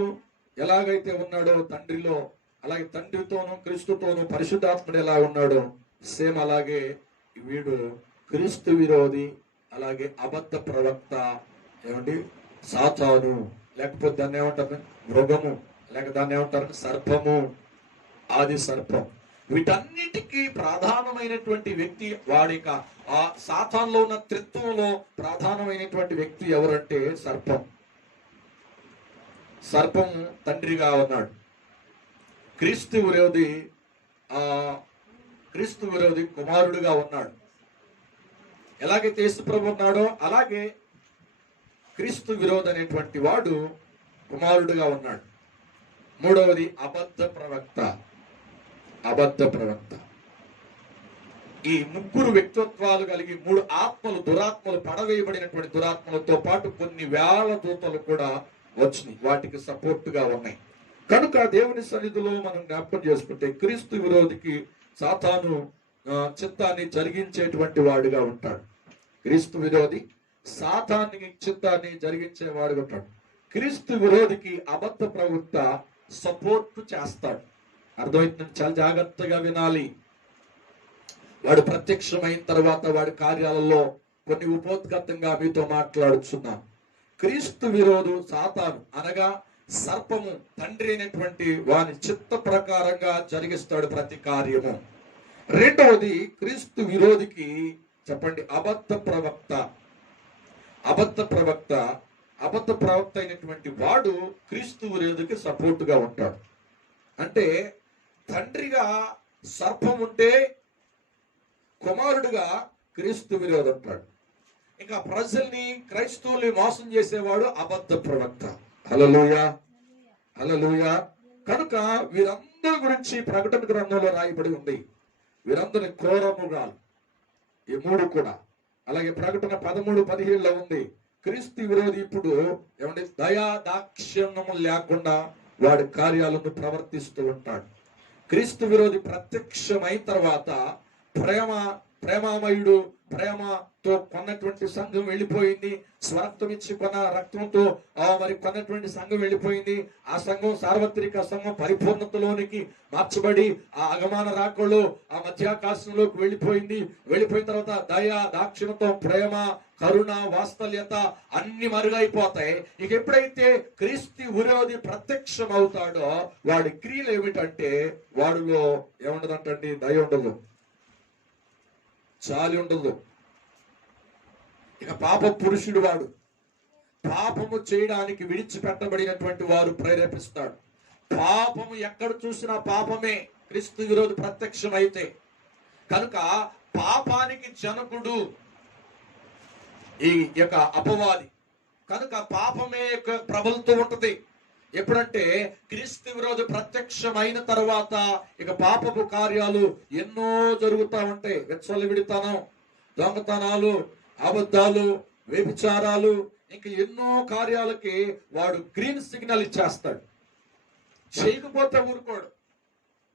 ఎలాగైతే ఉన్నాడో తండ్రిలో, అలాగే తండ్రితోనూ క్రీస్తుతోనూ పరిశుద్ధాత్ముడు ఎలా ఉన్నాడో సేమ్ అలాగే వీడు క్రీస్తు విరోధి, అలాగే అబద్ధ ప్రవక్త, సాతాను, లేకపోతే దాన్ని ఏమంటారు మృగము, లేక దాన్ని ఏమంటారు సర్పము, ఆది సర్పం. వీటన్నిటికీ ప్రధానమైనటువంటి వ్యక్తి వాడిక ఆ సాతాన్లో ఉన్న త్రిత్వంలో ప్రధానమైనటువంటి వ్యక్తి ఎవరంటే సర్పం. సర్పము తండ్రిగా ఉన్నాడు. క్రీస్తు విరోధి కుమారుడుగా ఉన్నాడు. ఎలాగైతే యేసుప్రభు ఉన్నాడో అలాగే క్రీస్తు విరోధి అనేటువంటి వాడు కుమారుడుగా ఉన్నాడు. 3వది అబద్ధ ప్రవక్త. ఈ 3 వ్యక్తిత్వాలు కలిగి 3 ఆత్మలు, దురాత్మలు, పడవేయబడినటువంటి దురాత్మలతో పాటు కొన్ని వేల దూతలు కూడా వచ్చినాయి, వాటికి సపోర్ట్ గా ఉన్నాయి. కనుక దేవుని సన్నిధిలో మనం జ్ఞాపకం చేసుకుంటే క్రీస్తు విరోధికి సాతాను చిత్తాన్ని జరిగించేటువంటి వాడుగా ఉంటాడు. క్రీస్తు విరోధి సాతాన్ని చిత్తాన్ని జరిగించేవాడుగా ఉంటాడు. క్రీస్తు విరోధికి అబద్ధ ప్రవక్త సపోర్ట్ చేస్తాడు. అర్థమవుతుంది, చాలా జాగ్రత్తగా వినాలి. వాడు ప్రత్యక్షమైన తర్వాత వాడి కార్యాలలో కొన్ని ఉపోద్ఘాతంగా మీతో మాట్లాడుచున్నాం. క్రీస్తు విరోధు సాతాను అనగా సర్పము, తండ్రి అయినటువంటి వాని చిత్త ప్రకారంగా జరిగిస్తాడు ప్రతి కార్యము. 2వది క్రీస్తు విరోధికి చెప్పండి అబద్ధ ప్రవక్త అయినటువంటి వాడు క్రీస్తు విరోధికి సపోర్టుగా ఉంటాడు. అంటే తండ్రిగా సర్పం ఉంటే కుమారుడుగా క్రీస్తు విరోధి ఉంటాడు. ఇంకా ప్రజల్ని క్రైస్తవుల్ని మోసం చేసేవాడు అబద్ధ ప్రవక్త. హల్లెలూయా, హల్లెలూయా. కనుక వీరందరి గురించి ప్రకటన గ్రంథంలో రాయబడి ఉంది. వీరందరి క్రూరముగాలు, ఈ మూడు కూడా. అలాగే ప్రకటన 13:17 ఉంది, క్రీస్తు విరోధి ఇప్పుడు ఏమంటే దయా దాక్షిణ్యము లేకుండా వాడి కార్యాలను ప్రవర్తిస్తూ ఉంటాడు. క్రీస్తు విరోధి ప్రత్యక్షమైన తర్వాత ప్రేమామయుడు, ప్రేమతో కొన్నటువంటి సంఘం వెళ్ళిపోయింది. స్వరక్తం ఇచ్చి కొన్న రక్తంతో మరి కొన్నటువంటి సంఘం వెళ్ళిపోయింది. ఆ సంఘం సార్వత్రిక సంఘం పరిపూర్ణతలోనికి మార్చబడి ఆ అగమాన రాకళ్ళు ఆ మధ్యాకాశంలోకి వెళ్ళిపోయింది. వెళ్ళిపోయిన తర్వాత దయ, దాక్షిణ్యత, ప్రేమ, కరుణ, వాత్సల్యత అన్ని మరుగైపోతాయి. ఇక ఎప్పుడైతే క్రీస్తు విరోధి ప్రత్యక్షం అవుతాడో వాడి క్రియలు ఏమిటంటే వాడిలో ఏముండదంటండి, దయ ఉండదు, చాలి ఉండదు. ఇక పాప పురుషుడు వాడు పాపము చేయడానికి విడిచిపెట్టబడినటువంటి వారు ప్రేరేపిస్తాడు. పాపము ఎక్కడ చూసినా పాపమే క్రీస్తు విరోధి ప్రత్యక్షమైతే. కనుక పాపానికి జనకుడు ఈ యొక్క అపవాది. కనుక పాపమే ప్రబలుతూ ఉంటది. ఎప్పుడంటే క్రీస్తు విరోధి ప్రత్యక్షమైన తర్వాత ఇక పాపపు కార్యాలు ఎన్నో జరుగుతూ ఉంటాయి. విచ్చలవిడితనం, దొంగతనాలు, అబద్ధాలు, వ్యభిచారాలు, ఇంకా ఎన్నో కార్యాలకి వాడు గ్రీన్ సిగ్నల్ ఇచ్చేస్తాడు. చేయకపోతే ఊరుకోడు,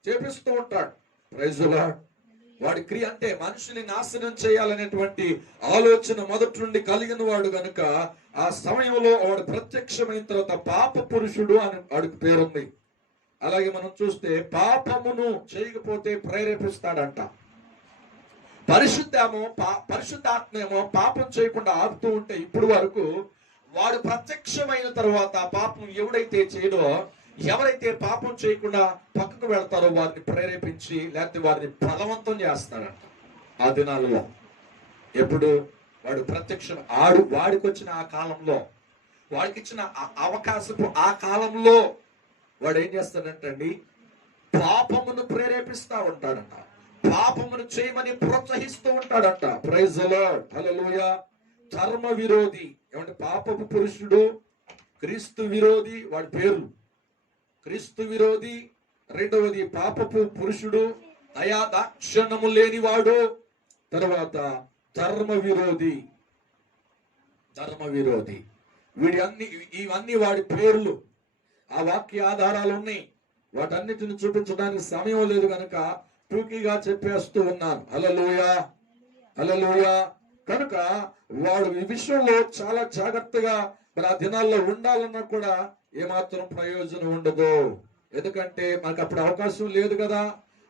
చేపిస్తూ ఉంటాడు. Praise the Lord. వాడి క్రియ అంటే మనుషుని నాశనం చేయాలనేటువంటి ఆలోచన మొదటి నుండి కలిగిన వాడు గనుక ఆ సమయంలో వాడు ప్రత్యక్షమైన తర్వాత పాప పురుషుడు అని వాడికి పేరుంది. అలాగే మనం చూస్తే పాపమును చేయకపోతే ప్రేరేపిస్తాడంట. పరిశుద్ధాత్మేమో పాపం చేయకుండా ఆపుతూ ఉంటే ఇప్పుడు వరకు వాడు ప్రత్యక్షమైన తర్వాత పాపం ఎవడైతే చేయడో, ఎవరైతే పాపం చేయకుండా పక్కకు వెళ్తారో వారిని ప్రేరేపించి లేకపోతే వారిని బలవంతం చేస్తాడంట. ఆ దినాలలో ఎప్పుడు వాడు ప్రత్యక్షం వాడికి వచ్చిన ఆ కాలంలో, వాడికి ఇచ్చిన అవకాశపు ఆ కాలంలో వాడు ఏం చేస్తాడంటండి, పాపమును ప్రేరేపిస్తా ఉంటాడంట, పాపమును చేయమని ప్రోత్సహిస్తూ ఉంటాడంట. ప్రైజ్ ది లార్డ్, హల్లెలూయా. ధర్మ విరోధి ఏమంటే పాపపు పురుషుడు, క్రీస్తు విరోధి వాడి పేరు. క్రీస్తు విరోధి, రెండవది పాపపు పురుషుడు, దయా దాక్షిణ్యము లేనివాడు, తర్వాత ధర్మ విరోధి. ఇవన్నీ వాడి పేర్లు. ఆ వాక్య ఆధారాలు ఉన్నాయి. వాటన్నిటిని చూపించడానికి సమయం లేదు కనుక టూకీగా చెప్పేస్తూ ఉన్నాను. హల్లెలూయా, హల్లెలూయా. కనుక వాడు ఈ విషయంలో చాలా జాగ్రత్తగా మరి ఆ దినాల్లో ఉండాలన్నా కూడా ఏమాత్రం ప్రయోజనం ఉండదు. ఎందుకంటే మనకు అప్పుడు అవకాశం లేదు కదా,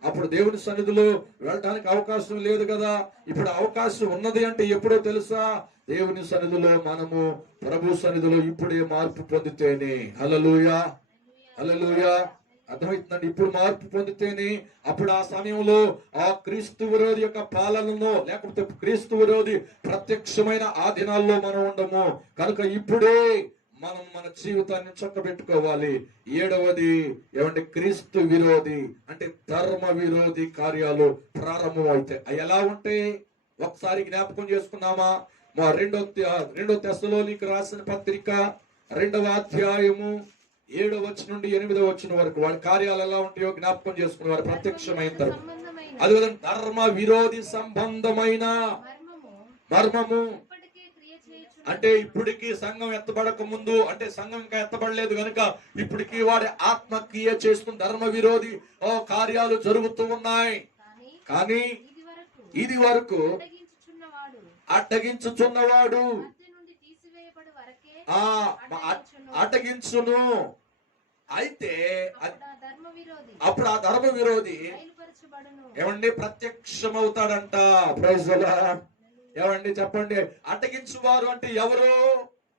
అప్పుడు దేవుని సన్నిధిలో వెళ్ళడానికి అవకాశం లేదు కదా. ఇప్పుడు అవకాశం ఉన్నది అంటే ఎప్పుడో తెలుసా, దేవుని సన్నిధిలో మనము ప్రభు సన్నిధిలో ఇప్పుడే మార్పు పొందితేనే. హల్లెలూయా, హల్లెలూయా. అర్థమవుతుందండి. ఇప్పుడు మార్పు పొందితేనే అప్పుడు ఆ సమయంలో ఆ క్రీస్తు విరోధి యొక్క పాలనలో లేకపోతే క్రీస్తు విరోధి ప్రత్యక్షమైన ఆ దినాల్లో మనం ఉండము. కనుక ఇప్పుడే మనం మన జీవితాన్ని చక్కబెట్టుకోవాలి. ఏడవది ఏమంటే క్రీస్తు విరోధి అంటే ధర్మ విరోధి కార్యాలు ప్రారంభం అవుతాయి. అవి ఎలా ఉంటాయి ఒకసారి జ్ఞాపకం చేసుకున్నామా? మా రెండో తెస్సలోనికీ రాసిన పత్రిక 2వ అధ్యాయము 7వ వచనం నుండి 8వ వచనం వరకు వాడి కార్యాలు ఎలా ఉంటాయో జ్ఞాపకం చేసుకున్న వారు ప్రత్యక్షమైన తర్వాత అది ధర్మ విరోధి సంబంధమైన మర్మము అంటే ఇప్పటికీ సంఘం ఎత్తబడక ముందు, అంటే సంఘం ఇంకా ఎత్తబడలేదు కనుక ఇప్పటికీ వాడి ఆత్మ క్రియ చేస్తున్న ధర్మ విరోధి కార్యాలు జరుగుతూ ఉన్నాయి. కానీ ఇది వరకు అడ్డగించుచున్నవాడు అడ్డగించును. అయితే అప్పుడు ఆ ధర్మ విరోధి ఏమండి ప్రత్యక్షమవుతాడంట. Praise the lord. ఏమండి చెప్పండి, అడ్డగించువారు అంటే ఎవరు?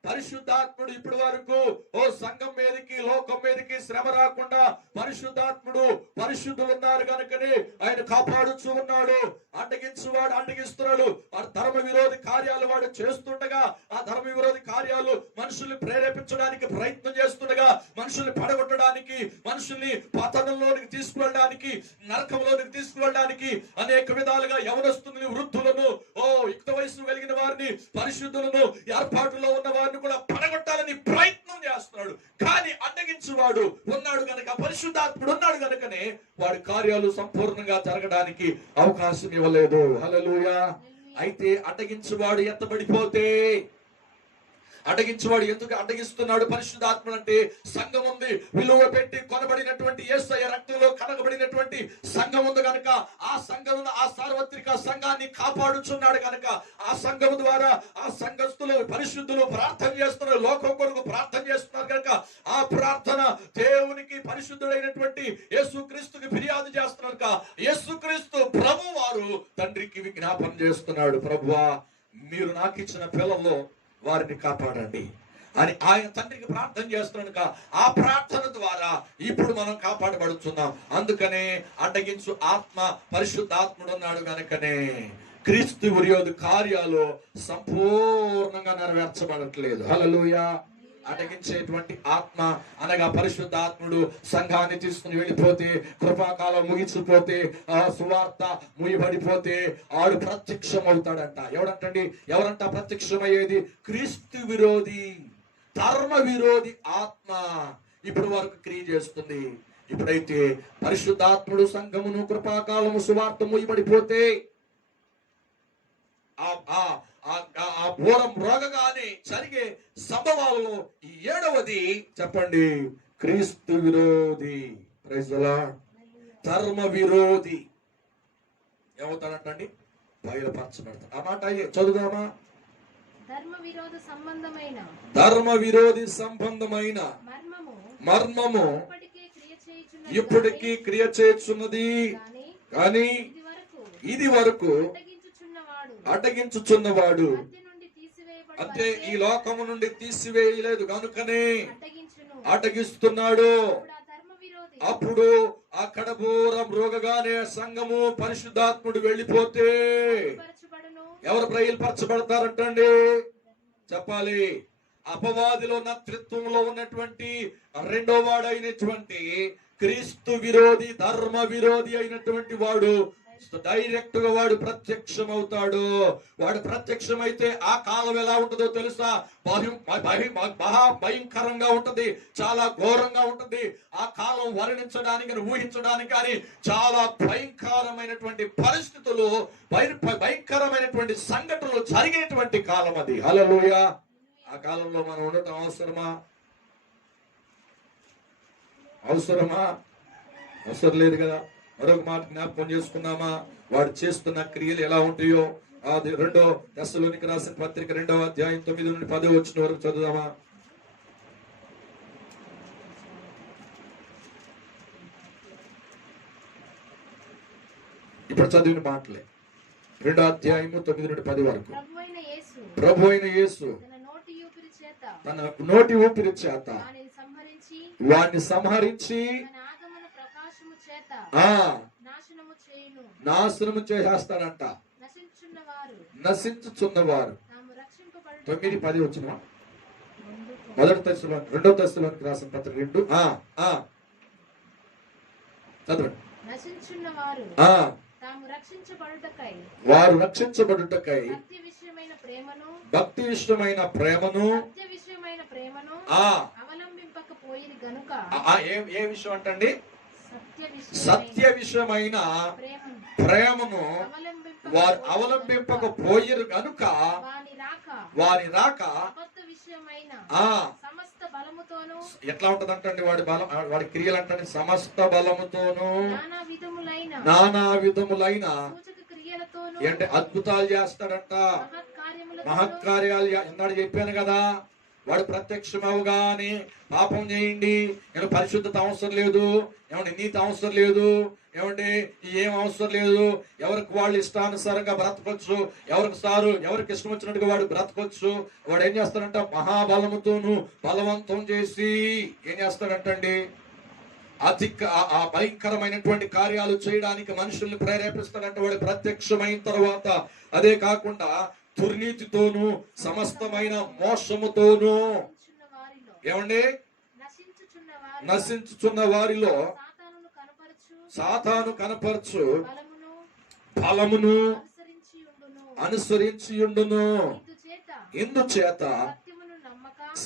పరిశుద్ధాత్ముడు ఇప్పటి వరకు సంఘం మీదకి లోకం మీదకి శ్రమ రాకుండా పరిశుద్ధాత్ముడు పరిశుద్ధులు ఉన్నారు కనుకనే ఆయన కాపాడుచూ ఉన్నాడు. అడ్డగించువాడు అడ్డగిస్తున్నాడు. ఆ ధర్మ విరోధి కార్యాలు వాడు చేస్తుండగా, ఆ ధర్మ విరోధి కార్యాలు మనుషుల్ని ప్రేరేపించడానికి ప్రయత్నం చేస్తుండగా, మనుషుల్ని పడగొట్టడానికి, మనుషుల్ని పతనంలోనికి తీసుకువెళ్ళడానికి, నరకంలోనికి తీసుకువెళ్ళడానికి అనేక విధాలుగా యవనస్తుల్ని, వృద్ధులను, యుక్త వయసు కలిగిన వారిని, పరిశుద్ధులను, ఏర్పాటులో ఉన్న వారిని కూడా పడగొట్టాలని ప్రయత్నం చేస్తున్నాడు. కానీ అడ్డగించువాడు ఉన్నాడు కనుక, పరిశుద్ధాత్ముడు ఉన్నాడు కనుకనే వాడి కార్యాలు సంపూర్ణంగా జరగడానికి అవకాశం ఇవ్వలేదు. హల్లెలూయా. అయితే అడ్డగించువాడు ఎత్తబడిపోతే, అడ్డగించేవాడు ఎందుకు అడ్డగిస్తున్నాడు? పరిశుద్ధాత్మ అంటే సంఘం ఉంది, విలువ పెట్టి కొనబడినటువంటి యేసయ్య రక్తంలో కనగబడినటువంటి సంఘం ఉంది కనుక, ఆ సంఘం, ఆ సార్వత్రిక సంఘాన్ని కాపాడుచున్నాడు కనుక, ఆ సంఘం ద్వారా ఆ సంఘస్థులు పరిశుద్ధులు ప్రార్థన చేస్తున్నారు, లోకం కొరకు ప్రార్థన చేస్తున్నారు కనుక, ఆ ప్రార్థన దేవునికి పరిశుద్ధుడైనటువంటి యేసుక్రీస్తుకి ఫిర్యాదు చేస్తున్నారు కనుక, యేసుక్రీస్తు ప్రభు వారు తండ్రికి విజ్ఞాపన చేస్తున్నాడు, ప్రభువా మీరు నాకు ఇచ్చిన పిల్లల్లో వారిని కాపాడండి అని ఆయన తండ్రికి ప్రార్థన చేస్తున్నాడు. ఆ ప్రార్థన ద్వారా ఇప్పుడు మనం కాపాడబడుతున్నాం. అందుకనే అడ్డగించు ఆత్మ పరిశుద్ధాత్ముడు ఉన్నాడు కనుకనే క్రీస్తు విరోధి కార్యాలు సంపూర్ణంగా నెరవేర్చబడట్లేదు. హల్లెలూయా. అడ్డగించేటువంటి ఆత్మ అనగా పరిశుద్ధాత్ముడు సంఘాన్ని తీసుకుని వెళ్ళిపోతే, కృపాకాలం ముగిసిపోతే, ఆ సువార్త ముయ్యబడిపోతే ఆడు ప్రత్యక్షం అవుతాడంట. ఎవడంటండి? ఎవరంట ప్రత్యక్షమయ్యేది? క్రీస్తు విరోధి, ధర్మ విరోధి ఆత్మ ఇప్పుడు వరకు క్రియ చేస్తుంది. ఇప్పుడైతే పరిశుద్ధాత్ముడు సంఘమును, కృపాకాలము, సువార్త ముయ్యబడిపోతే, ఆ ఘోరం రోగగానే జరిగే సంభవాలలో ఈ 7వది చెప్పండి, క్రీస్తు విరోధి. Praise the Lord. ధర్మ విరోధి ఏమవుతాడంటండి? బయలుపరచబడతాడు. ఆ మాట చదువుదామా? ధర్మ విరోధి సంబంధమైన మర్మము ఇప్పటికీ క్రియ చేయుచున్నది, కానీ ఇది వరకు అడ్డగించుచున్నవాడు అంటే ఈ లోకము నుండి తీసివేయలేదు కనుకనే అడ్డగిస్తున్నాడు. అప్పుడు ఆ కడబూరం రోగగానే సంఘము, పరిశుద్ధాత్ముడు వెళ్ళిపోతే ఎవరు బయలుపరచబడతారంటండి? చెప్పాలి. అపవాదిలో నత్రిత్వంలో ఉన్నటువంటి రెండో వాడైనటువంటి క్రీస్తు విరోధి, ధర్మ విరోధి అయినటువంటి వాడు డైరెక్ట్ గా వాడు ప్రత్యక్షం అవుతాడు. వాడు ప్రత్యక్షమైతే ఆ కాలం ఎలా ఉంటుందో తెలుసా? మహా భయంకరంగా ఉంటది, చాలా ఘోరంగా ఉంటది. ఆ కాలం వర్ణించడానికి, ఊహించడానికి కానీ చాలా భయంకరమైనటువంటి పరిస్థితులు, భయంకరమైనటువంటి సంఘటనలు జరిగేటువంటి కాలం అది. హల్లెలూయా. ఆ కాలంలో మనం ఉండటం అవసరమా? అవసరం లేదు కదా. మరొక మాట జ్ఞాపకం చేసుకుందామా? వాడు చేస్తున్న క్రియలు ఎలా ఉంటాయో అది 2 దశలోనికి రాసిన పత్రిక 2వ అధ్యాయం 9 నుండి 10 వచ్చిన వరకు చదువుదామా? ఇప్పుడు చదివిన మాటలే. 2వ అధ్యాయము 9 నుండి 10 వరకు. ప్రభు అయిన యేసు తన నోటి ఊపిరి చేత వాడిని సంహరించి నాశనము చేసేస్తాడంట. నశించుచున్నవారు 9:10 వచ్చిన 2వ దశలోనికి రాసిన పత్రిక 2 చదవండి. వారు రక్షించబడుటకై భక్తి విషయమైన ప్రేమను ఏ విషయం అంటండి? సత్య విషయమైన ప్రేమను వారు అవలంబింపకపోయిరు గనుక వారి రాక ఎట్లా ఉంటదంటండి? వాడి క్రియలు అంటే సమస్త బలముతోను, నానా విధములైన అంటే అద్భుతాలు చేస్తాడంట, మహత్కార్యాలు. ఎన్నాడు చెప్పాను కదా, వాడు ప్రత్యక్షమవగానే పాపం చేయండి, నేను పరిశుద్ధత అవసరం లేదు, ఏమంటే నీతి అవసరం లేదు, ఏమంటే ఏం అవసరం లేదు, ఎవరికి వాళ్ళు ఇష్టానుసారంగా బ్రతకొచ్చు, ఎవరికి ఇష్టం వచ్చినట్టుగా వాడు బ్రతకొచ్చు. వాడు ఏం చేస్తాడంట, మహాబలముతోను బలవంతం చేసి ఏం చేస్తాడంటండి, ఆ భయంకరమైనటువంటి కార్యాలు చేయడానికి మనుషుల్ని ప్రేరేపిస్తాడంటే వాడు ప్రత్యక్షమైన తర్వాత. అదే కాకుండా దుర్నీతితోను సమస్తమైన మోసముతోను ఏమండి నశించుచున్న వారిలో సాతాను కనపరచు ఫలమును అనుసరించి ఉండును. ఇందుచేత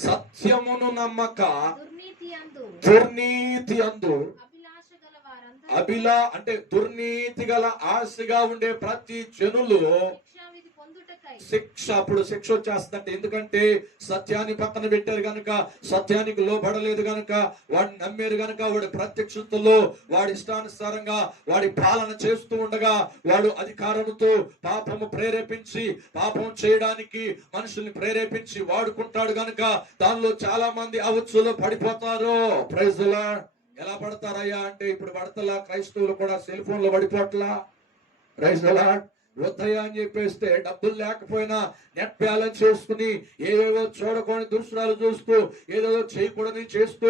సత్యమును నమ్మక దుర్నీతి అందు అంటే దుర్నీతి గల ఆశగా ఉండే ప్రతి జనులు అప్పుడు శిక్ష వచ్చేస్తుందంటే, ఎందుకంటే సత్యాన్ని పక్కన పెట్టారు గనుక, సత్యానికి లోబడలేదు గనుక, వాడిని నమ్మారు గనుక, వాడి ప్రత్యక్షతలో వాడి ఇష్టానుసారంగా వాడి పాలన చేస్తూ ఉండగా వాడు అధికారంతో పాపము ప్రేరేపించి పాపం చేయడానికి మనుషుల్ని ప్రేరేపించి వాడుకుంటాడు గనుక దానిలో చాలా మంది అవచ్చులో పడిపోతారు. Praise the Lord. ఎలా పడతారయ్యా అంటే, ఇప్పుడు పడతలా క్రైస్తవులు కూడా సెల్ ఫోన్ లో పడిపోట్లా. Praise the lord. వద్దయ్యా అని చెప్పేస్తే డబ్బులు లేకపోయినా నెట్ బ్యాలెన్స్ చేసుకుని ఏవేవో చూడకొని దుష్టురాలు చూస్తూ ఏదేదో చేయకూడని చేస్తూ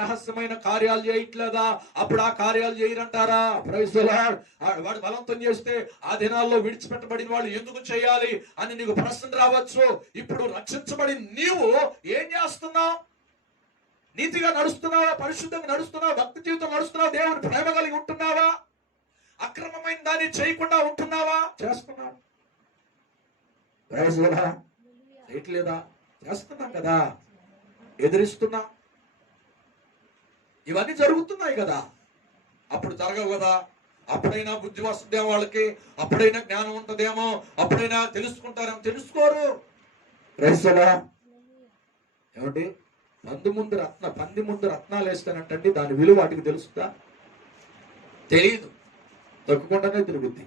రహస్యమైన కార్యాలు చేయట్లేదా, అప్పుడు ఆ కార్యాలు చేయరంటారా? Praise the lord. వాడు బలవంతం చేస్తే ఆ దినాల్లో విడిచిపెట్టబడిన వాళ్ళు ఎందుకు చేయాలి అని నీకు ప్రశ్న రావచ్చు. ఇప్పుడు రక్షించబడి నీవు ఏం చేస్తున్నావు? నీతిగా నడుస్తున్నావా? పరిశుద్ధంగా నడుస్తున్నావా? భక్తి జీవితం నడుస్తున్నావా? దేవుని ప్రేమ కలిగి ఉంటున్నావా? అక్రమమైన దాన్ని చేయకుండా ఉంటున్నావా? చేస్తున్నావు. చేయట్లేదా? చేస్తున్నాం కదా, ఎదిరిస్తున్నా. ఇవన్నీ జరుగుతున్నాయి కదా. అప్పుడు జరగవు కదా. అప్పుడైనా బుద్ధి వస్తుందేమో వాళ్ళకి, అప్పుడైనా జ్ఞానం ఉంటుందేమో, అప్పుడైనా తెలుసుకుంటారేమో. తెలుసుకోరు. ఏమండి, పంది ముందు రత్నాలు వేస్తానంటండి, దాని విలువ వాటికి తెలుస్తుందా? తెలియదు. తొక్కుకుండానే తిరుగుద్ది.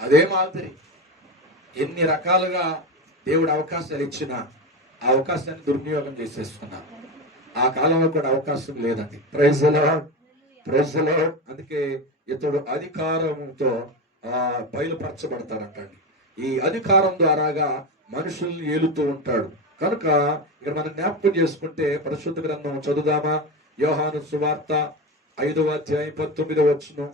అదే మాదిరి ఎన్ని రకాలుగా దేవుడు అవకాశాలు ఇచ్చినా ఆ అవకాశాన్ని దుర్వినియోగం చేసేస్తున్నారు. ఆ కాలంలో కూడా అవకాశం లేదండి. Praise the Lord. Praise the Lord. అందుకే ఇతడు అధికారంతో బయలుపరచబడతాడంటండి. ఈ అధికారం ద్వారాగా మనుషుల్ని ఏలుతూ ఉంటాడు కనుక ఇక్కడ మనం జ్ఞాపకం చేసుకుంటే పరిశుద్ధ గ్రంథం చదువుదామా? యోహాను సువార్త 5వ అధ్యాయం 19వ వచనం.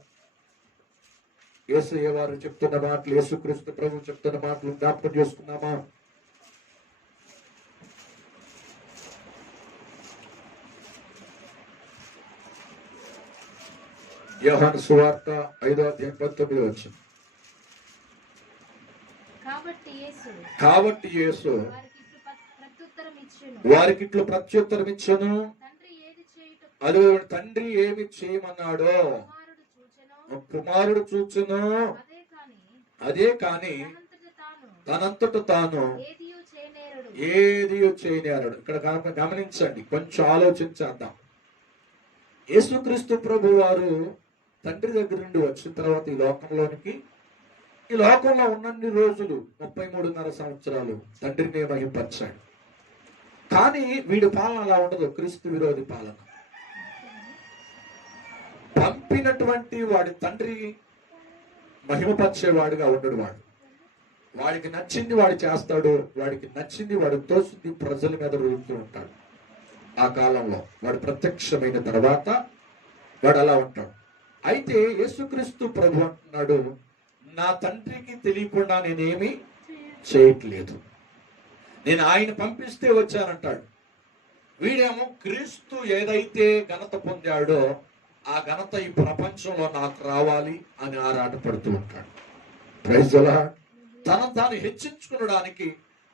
యేసయ్య వారు చెప్తున్న మాటలు, యేసుక్రీస్తు ప్రభు చెప్తున్న మాటలు జ్ఞాపకం చేసుకున్నామా? యోహాను సువార్త 5వ అధ్యాయం 19వ వచనం. కాబట్టి యేసు వారికి ఇట్లు ప్రత్యుత్తరం ఇచ్చెను, అది తండ్రి ఏమి చేయమన్నాడో కుమారుడు చూచెను, అదే కాని తనంతట తాను ఏది చేయనేరడు. ఇక్కడ గమనించండి, కొంచెం ఆలోచించేద్దాం. యేసుక్రీస్తు ప్రభు వారు తండ్రి దగ్గర నుండి వచ్చిన తర్వాత ఈ లోకంలో ఉన్నన్ని రోజులు 33.5 సంవత్సరాలు తండ్రిని మహింపరిచాడు. కానీ వీడి పాలన అలా ఉండదు, క్రీస్తు విరోధి పాలన. పంపినటువంటి వాడి తండ్రి మహిమపరిచేవాడుగా ఉండడు. వాడికి నచ్చింది వాడు చేస్తాడు, వాడికి నచ్చింది వాడు తోసింది ప్రజల మీద రుదుతూ ఉంటాడు. ఆ కాలంలో వాడు ప్రత్యక్షమైన తర్వాత వాడు అలా ఉంటాడు. అయితే యేసుక్రీస్తు ప్రభు అంటున్నాడు, నా తండ్రికి తెలియకుండా నేనేమి చేయట్లేదు, నేను ఆయన పంపిస్తే వచ్చానంటాడు. వీడేమో క్రీస్తు ఏదైతే ఘనత పొందాడో ఆ ఘనత ఈ ప్రపంచంలో నాకు రావాలి అని ఆరాటపడుతూ ఉంటాడు. Praise the Lord. తనను తాను హెచ్చించుకునడానికి,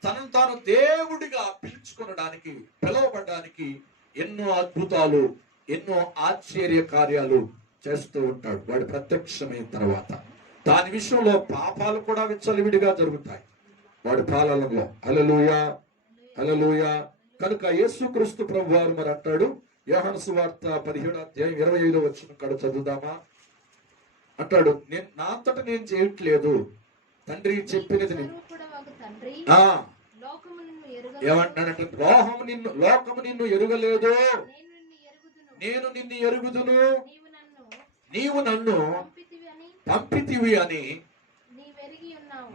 తనను తాను దేవుడిగా పిలుచుకునడానికి, పిలువబడడానికి ఎన్నో అద్భుతాలు, ఎన్నో ఆశ్చర్య కార్యాలు చేస్తూ ఉంటాడు వాడు ప్రత్యక్షమైన తర్వాత. దాని విషయంలో పాపాలు కూడా విచ్చలవిడిగా జరుగుతాయి వాడి పాలనలో. హల్లెలూయా, హల్లెలూయా. కనుక యేసుక్రీస్తు ప్రభు వారు మరి అంటాడు, యోహాను సువార్త 17వ అధ్యాయం 25వ వచనం కాడ చదువుదామా? అంటాడు, నా అంతటా నేను చేయట్లేదు, తండ్రి చెప్పినది ఏమంటున్నాడంటే లోకము నిన్ను ఎరుగలేదు, నేను నిన్ను ఎరుగుదును, నీవు నన్ను పంపితివి అని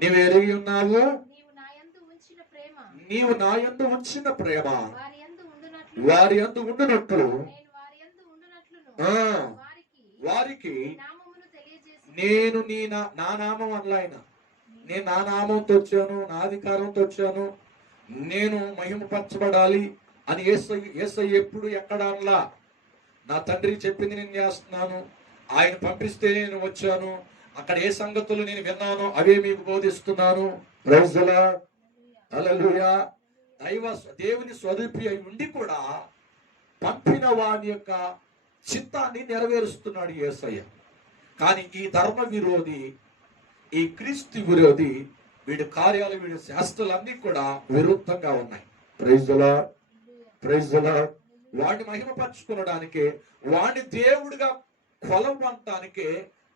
నీవు ఎరిగి ఉన్నావు, నీవు నా యందు ఉంచిన ప్రేమ వారి యందు ఉండునట్లు వారికి నేను నా నామం అనలాయన, నేను నా నామంతో వచ్చాను, నా అధికారంతో వచ్చాను, నేను మహిమపరచబడాలి అని యేసయ్య ఎప్పుడు ఎక్కడ అనలా. నా తండ్రి చెప్పింది నేను చేస్తున్నాను, ఆయన పంపిస్తే నేను వచ్చాను, అక్కడ ఏ సంగతులు నేను విన్నానో అవే మీకు బోధిస్తున్నాను. ప్రైజ్ ది లార్డ్, హల్లెలూయా. దేవుని స్వరూపి అయి ఉండి కూడా పంపిన వాని యొక్క చిత్తాన్ని నెరవేరుస్తున్నాడు యేసయ్య. కానీ ఈ ధర్మ విరోధి, ఈ క్రీస్తు విరోధి, వీడి కార్యాలు, వీడి శాస్త్రాలన్నీ కూడా విరుద్ధంగా ఉన్నాయి. Praise the Lord, praise the Lord. వాడిని మహిమపరచుకోవడానికే, వాడిని దేవుడిగా కొలవటానికే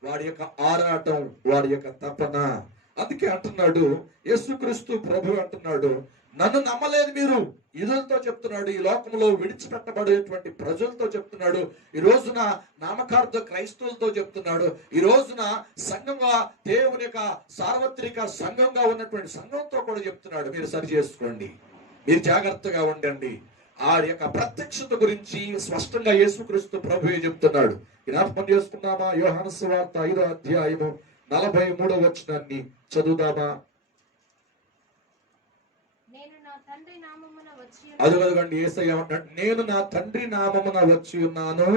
వాడి యొక్క ఆరాటం, వాడి యొక్క తపన. అందుకే అంటున్నాడు యేసుక్రీస్తు ప్రభు అంటున్నాడు, నన్ను నమ్మలేదు మీరు, ఇదులతో చెప్తున్నాడు, ఈ లోకంలో విడిచిపెట్టబడేటువంటి ప్రజలతో చెప్తున్నాడు, ఈ రోజున నామకార్థ క్రైస్తవులతో చెప్తున్నాడు, ఈ రోజున సంఘంగా దేవుని యొక్క సార్వత్రిక సంఘంగా ఉన్నటువంటి సంఘంతో కూడా చెప్తున్నాడు, మీరు సరి చేసుకోండి, మీరు జాగ్రత్తగా ఉండండి. ఆ యొక్క ప్రత్యక్షత గురించి స్పష్టంగా యేసుక్రీస్తు ప్రభువే చెప్తున్నాడు. జ్ఞాపకం చేసుకున్నామా? యోహాను సువార్త 5వ అధ్యాయము 43వ వచనాన్ని చదువుదామా? అదుగోండి, యేసయ్య ఏమంటాడు, నేను నా తండ్రి నామమున వచ్చి ఉన్నాను,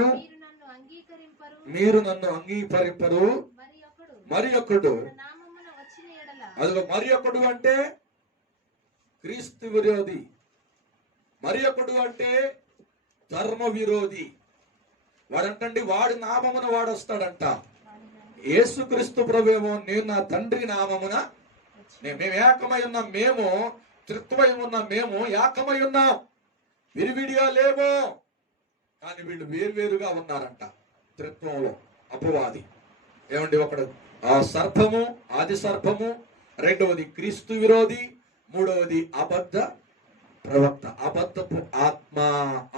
మీరు నన్ను అంగీకరింపరు, మరి ఒకడు, అదిగో మరి ఒకడు అంటే క్రీస్తు విరోధి, మరి ఒకడు అంటే ధర్మ విరోధి. వాడంటండి వాడి నామమున వాడు వస్తాడంట. యేసుక్రీస్తు ప్రభువేమో నేను నా తండ్రి నామమున, మేము ఏకమై ఉన్నాం, మేము త్రిత్వమై ఉన్నాం, మేము ఏకమై ఉన్నాం, విడివిడిగా లేము. కానీ వీళ్ళు వేరువేరుగా ఉన్నారంట త్రిత్వంలో. అపవాది ఏమండి, ఒకడు సర్పము, ఆది సర్పము, రెండవది క్రీస్తు విరోధి, మూడవది అబద్ధ ప్రవక్త, అబద్ధపు ఆత్మ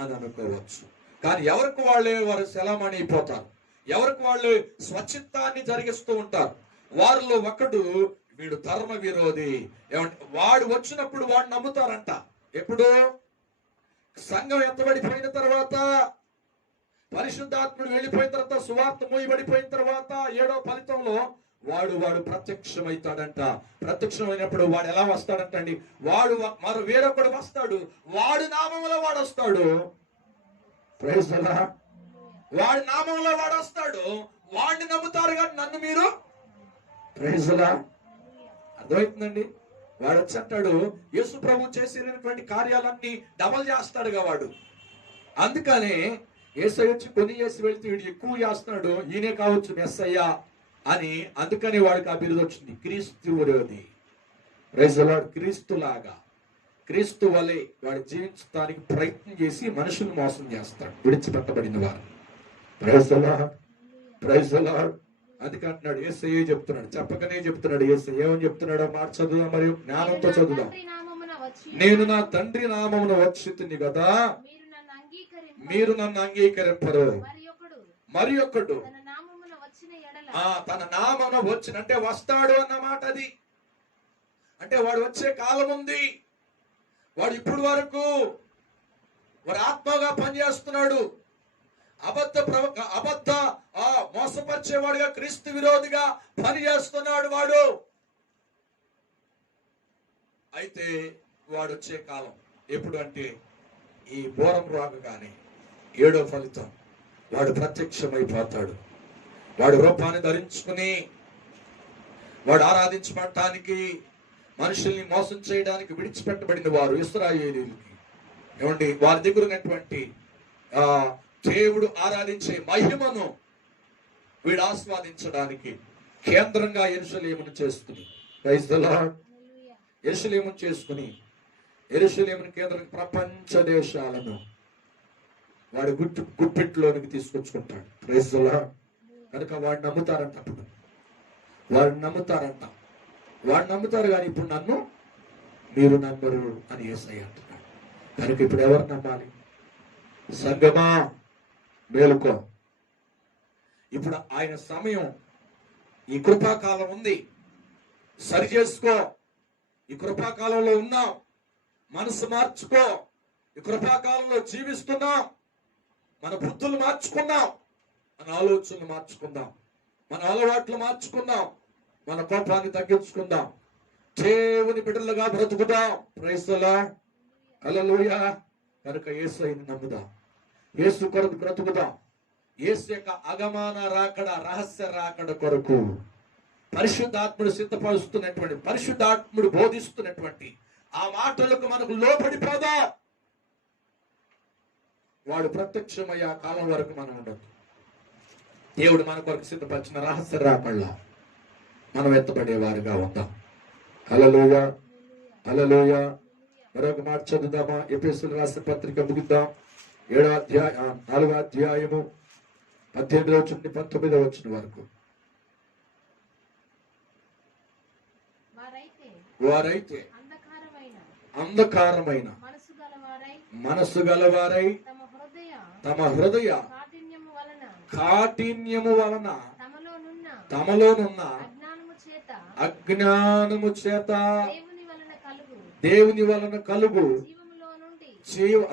అని అనుకోవచ్చు. కానీ ఎవరికి వాళ్ళే వారు సెలమణి అయిపోతారు, ఎవరికి వాళ్ళు స్వచ్ఛిత్తాన్ని జరిగిస్తూ ఉంటారు. వారిలో ఒకడు వీడు ధర్మ విరోధి. ఏమంటే వాడు వచ్చినప్పుడు వాడు నమ్ముతారంట. ఎప్పుడు? సంఘం ఎత్తబడిపోయిన తర్వాత, పరిశుద్ధాత్ముడు వెళ్ళిపోయిన తర్వాత, సువార్త మూయబడిపోయిన తర్వాత 7వ ఫలితంలో వాడు ప్రత్యక్షమవుతాడంట. ప్రత్యక్షమైనప్పుడు వాడు ఎలా వస్తాడంట అండి, వాడు మరో వేరొకడు వస్తాడు, వాడు నామంలో వాడు వస్తాడు. Praise the Lord. వాడి నామంలో వాడు వస్తాడు, వాడిని నమ్ముతారు కానీ నన్ను మీరు. Praise the Lord. అర్థమవుతుందండి? వాడు వచ్చి అంటాడు, యేసు ప్రభు చేసినటువంటి కార్యాలన్నీ డబల్ చేస్తాడుగా వాడు. అందుకనే యేసయ్య వచ్చి కొన్ని చేసి వెళ్తే వీడు ఎక్కువ చేస్తున్నాడు, ఈయనే కావచ్చు మెస్సయ్య అని. అందుకని వాడికి ఆ బిరుదు వచ్చింది, క్రీస్తు విరోధి. Praise the Lord. క్రీస్తు లాగా, క్రీస్తు వలె వాడు జీవించడానికి ప్రయత్నం చేసి మనుషులు మోసం చేస్తాడు, విడిచిపెట్టబడిన వారు. Praise the Lord, praise the Lord. అందుకే అంటున్నాడు, యేసయ్య చెప్తున్నాడు, చెప్పకనే చెప్తున్నాడు. యేసయ్య ఏమని చెప్తున్నాడు? మాట చదువుదాం, మరియు జ్ఞానంతో చదువుదాం. నేను నా తండ్రి నామమున వచ్చితిని కదా, మీరు నన్ను అంగీకరింపరు, మరి ఒక్కడు తన నామమున వచ్చిన, అంటే వస్తాడు అన్నమాట. అది అంటే వాడు వచ్చే కాలం ఉంది. వాడు ఇప్పుడు వరకు వాడు ఆత్మగా పనిచేస్తున్నాడు, అబద్ధ మోసపరిచేవాడుగా, క్రీస్తు విరోధిగా పనిచేస్తున్నాడు వాడు. అయితే వాడు వచ్చే కాలం ఎప్పుడు అంటే ఈ బోరం రాగానే 7వ ఫలితం వాడు ప్రత్యక్షమైపోతాడు. వాడు రూపాన్ని ధరించుకుని వాడు ఆరాధించబడటానికి, మనుషుల్ని మోసం చేయడానికి విడిచిపెట్టబడిన వారు ఇశ్రాయేలీయులకి, ఏమండి, వారి దగ్గర ఉన్నటువంటి దేవుడు ఆరాధించే మహిమను వీడు ఆస్వాదించడానికి కేంద్రంగా యెరూషలేమును చేసుకుని, ప్రైజ్ ది లార్డ్, యెరూషలేమును చేసుకుని, యెరూషలేమును కేంద్రం ప్రపంచ దేశాలను వాడు గుప్పిట్లోనికి తీసుకొచ్చుకుంటాడు. Praise the Lord. కనుక వాడు నమ్ముతారంట. అప్పుడు వాడు నమ్ముతారంట, వాడు నమ్ముతారు. కానీ ఇప్పుడు నన్ను మీరు నమ్మరు అని యేసయ్య అంటున్నాడు. కనుక ఇప్పుడు ఎవరు నమ్మాలి? సంగమా మేలుకో. ఇప్పుడు ఆయన సమయం, ఈ కృపాకాలం ఉంది, సరి చేసుకో. ఈ కృపాకాలంలో ఉన్నాం, మనసు మార్చుకో. ఈ కృపాకాలంలో జీవిస్తున్నాం, మన బుద్ధులు మార్చుకున్నాం, మన ఆలోచనలు మార్చుకుందాం, మన అలవాట్లు మార్చుకుందాం, మన కోపాన్ని తగ్గించుకుందాం, దేవుని బిడ్డలుగా బ్రతుకుదాం. ప్రైజ్ ది లార్డ్, హల్లెలూయా. కనుక యేసుని నమ్ముదాం, యేసు కొరకు బ్రతుకుదాం. యేసు యొక్క అగమాన రాకడ, రహస్య రాకడ కొరకు పరిశుద్ధాత్ముడు సిద్ధపరుస్తున్నటువంటి, పరిశుద్ధాత్ముడు బోధిస్తున్నటువంటి ఆ మాటలకు మనకు లోబడిపోదాం. వాడు ప్రత్యక్షమయ్యే ఆ కాలం వరకు మనం ఉండదు. దేవుడు మన కొరకు సిద్ధపరిచిన రహస్య రాకళ్ళ మనం ఎత్తబడే వారిగా ఉందాం. హల్లెలూయా, హల్లెలూయా. మరొక మాట చదువుదామా? ఎఫెసీయులకు రాసిన పత్రిక ముగిద్దాం. 4వ అధ్యాయము 18 నుండి 19 వరకు. వారైతే అంధకారమైన మనసు గలవారై తమ హృదయ కాఠిన్యము వలన తమలోనున్న అజ్ఞానము చేత దేవుని వలన కలుగు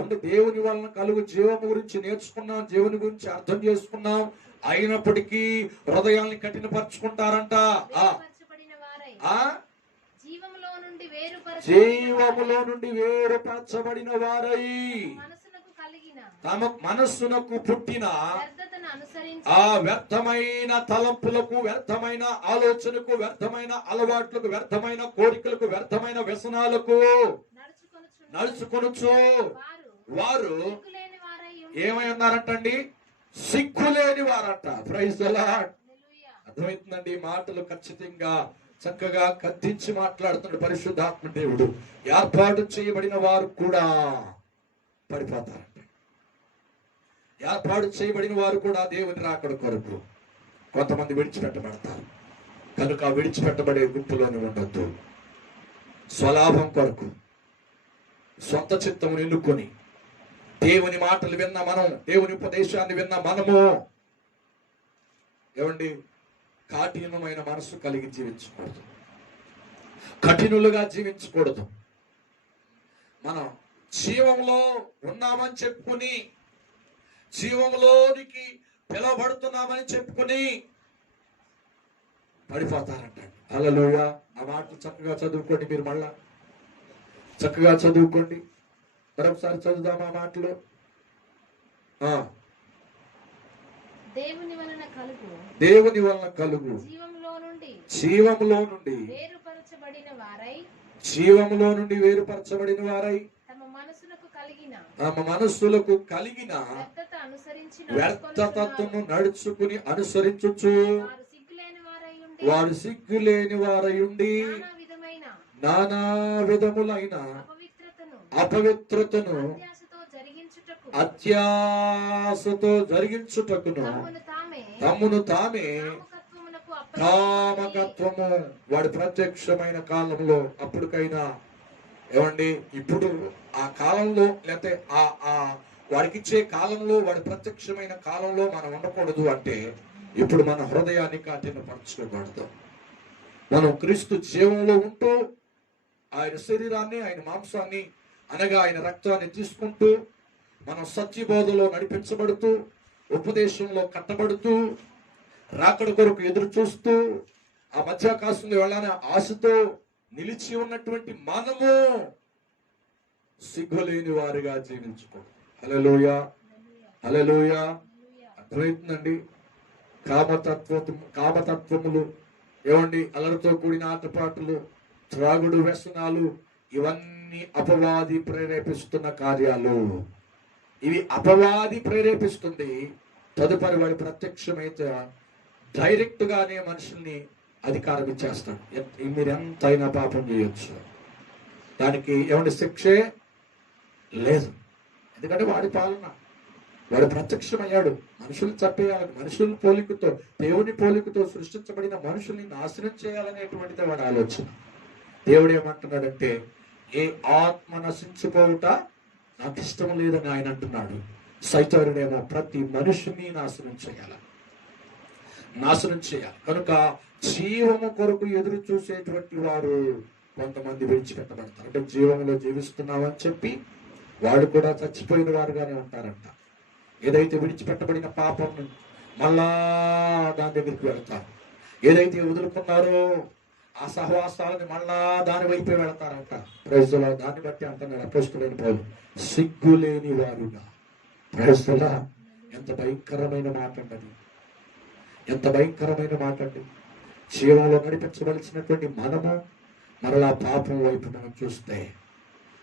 అంటే దేవుని వలన కలుగు జీవము గురించి నేర్చుకున్నాం, దేవుని గురించి అర్థం చేసుకున్నాం. అయినప్పటికీ హృదయాల్ని కఠినపరుచుకుంటారంట. జీవములో నుండి వేరుపరచబడిన వారై తమ మనస్సునకు పుట్టిన ఆ వ్యర్థమైన తలంపులకు, వ్యర్థమైన ఆలోచనకు, వ్యర్థమైన అలవాట్లకు, వ్యర్థమైన కోరికలకు, వ్యర్థమైన వ్యసనాలకు నడుచుకొనుచు వారు ఏమై ఉన్నారంటండి? సిగ్గులేని వారంట. Praise the Lord. అర్థమవుతుందండి? మాటలు ఖచ్చితంగా చక్కగా కత్తించి మాట్లాడుతున్న పరిశుద్ధాత్మ దేవుడు. ఏర్పాటు చేయబడిన వారు కూడా పడిపోతారంట. ఏర్పాటు చేయబడిన వారు కూడా దేవుని రాకడ కొరకు కొంతమంది విడిచిపెట్టబడతారు. కనుక విడిచిపెట్టబడే గుంపులోనే ఉండొద్దు. స్వలాభం కొరకు సొంత చిత్తమును ఎన్నుకొని దేవుని మాటలు విన్న మనం, దేవుని ఉపదేశాన్ని విన్న మనము ఏమండి కాఠినమైన మనసు కలిగి జీవించకూడదు, కఠినులుగా జీవించకూడదు. మనం జీవంలో ఉన్నామని చెప్పుకుని, జీవంలోనికి పిలవబడుతున్నామని చెప్పుకుని పడిపోతారంట. హల్లెలూయా. ఆ మాటలు చక్కగా చదువుకోండి. మీరు మళ్ళా చక్కగా చదువుకోండి. మరొకసారి చదువుదాం ఆ మాటలు. దేవుని వలన కలుగు జీవములో నుండి వేరుపరచబడిన వారై తమ మనస్సులకు కలిగిన వ్యర్థతను నడుచుకుని అనుసరించుచు వారు సిగ్గులేని వారై ఉండి నానా విధములైన అపవిత్రతను అత్యాశతో జరిగించుటకును తమ్మును తామే కామకత్వము. వాడి ప్రత్యక్షమైన కాలంలో, అప్పటికైనా ఏమండి, ఇప్పుడు ఆ కాలంలో లేకపోతే ఆ వాడికిచ్చే కాలంలో, వాడి ప్రత్యక్షమైన కాలంలో మనం ఉండకూడదు. అంటే ఇప్పుడు మన హృదయాన్ని కఠినపరచుకోకూడదు. మనం క్రీస్తు జీవంలో ఉంటూ ఆయన శరీరాన్ని, ఆయన మాంసాన్ని అనగా ఆయన రక్తాన్ని తీసుకుంటూ మనం సత్యబోధలో నడిపించబడుతూ, ఉపదేశంలో కట్టబడుతూ, రాకడ కొరకు ఎదురు చూస్తూ, ఆ మధ్యాకాశంలో వెళ్ళాలని ఆశతో నిలిచి ఉన్నటువంటి మనము సిగ్గులేని వారిగా జీవించుకోండి. హల్లెలూయా, హల్లెలూయా. అర్థమవుతుందండి? కామతత్వములు ఏమండి, అలరితో కూడిన ఆటపాటలు, త్రాగుడు, వ్యసనాలు, ఇవన్నీ అపవాది ప్రేరేపిస్తున్న కార్యాలు. ఇవి అపవాది ప్రేరేపిస్తుంది. తదుపరి వాడి ప్రత్యక్షమైతే డైరెక్ట్ గానే మనుషుల్ని అధికారం ఇచ్చేస్తాడు. మీరు ఎంతైనా పాపం చేయొచ్చు, దానికి ఏమంటే శిక్షే లేదు. ఎందుకంటే వాడి పాలన, వాడు ప్రత్యక్షమయ్యాడు. మనుషులు చంపేయాలని, మనుషుల పోలికతో, దేవుని పోలికతో సృష్టించబడిన మనుషుల్ని నాశనం చేయాలనేటువంటిది వాడి ఆలోచన. దేవుడు ఏమంటున్నాడంటే, ఏ ఆత్మ నశించుకోవుట నాకు ఇష్టం లేదని ఆయన అంటున్నాడు. సైతానుడేమో ప్రతి మనిషిని నాశనం చేయాలి. కనుక జీవము కొరకు ఎదురు చూసేటువంటి వారు కొంతమంది విడిచిపెట్టబడతారు. అంటే జీవంలో జీవిస్తున్నామని చెప్పి వాళ్ళు కూడా చచ్చిపోయిన వారుగానే ఉంటారంట. ఏదైతే విడిచిపెట్టబడిన పాపం మళ్ళా దాని దగ్గరికి వెళ్తారు. ఏదైతే వదులుకున్నారో ఆ సహవాసాలని మళ్ళా దాని వైపే వెళతారంట. ప్రజల దాన్ని బట్టి అంటున్నాడు అపోస్తలుడైన పౌలు, సిగ్గులేని వారుగా. ప్రజల ఎంత భయంకరమైన మాట అండి, ఎంత భయంకరమైన మాట అండి. జీవంలో నడిపించవలసినటువంటి మనము మరలా పాపం వైపు మనం చూస్తే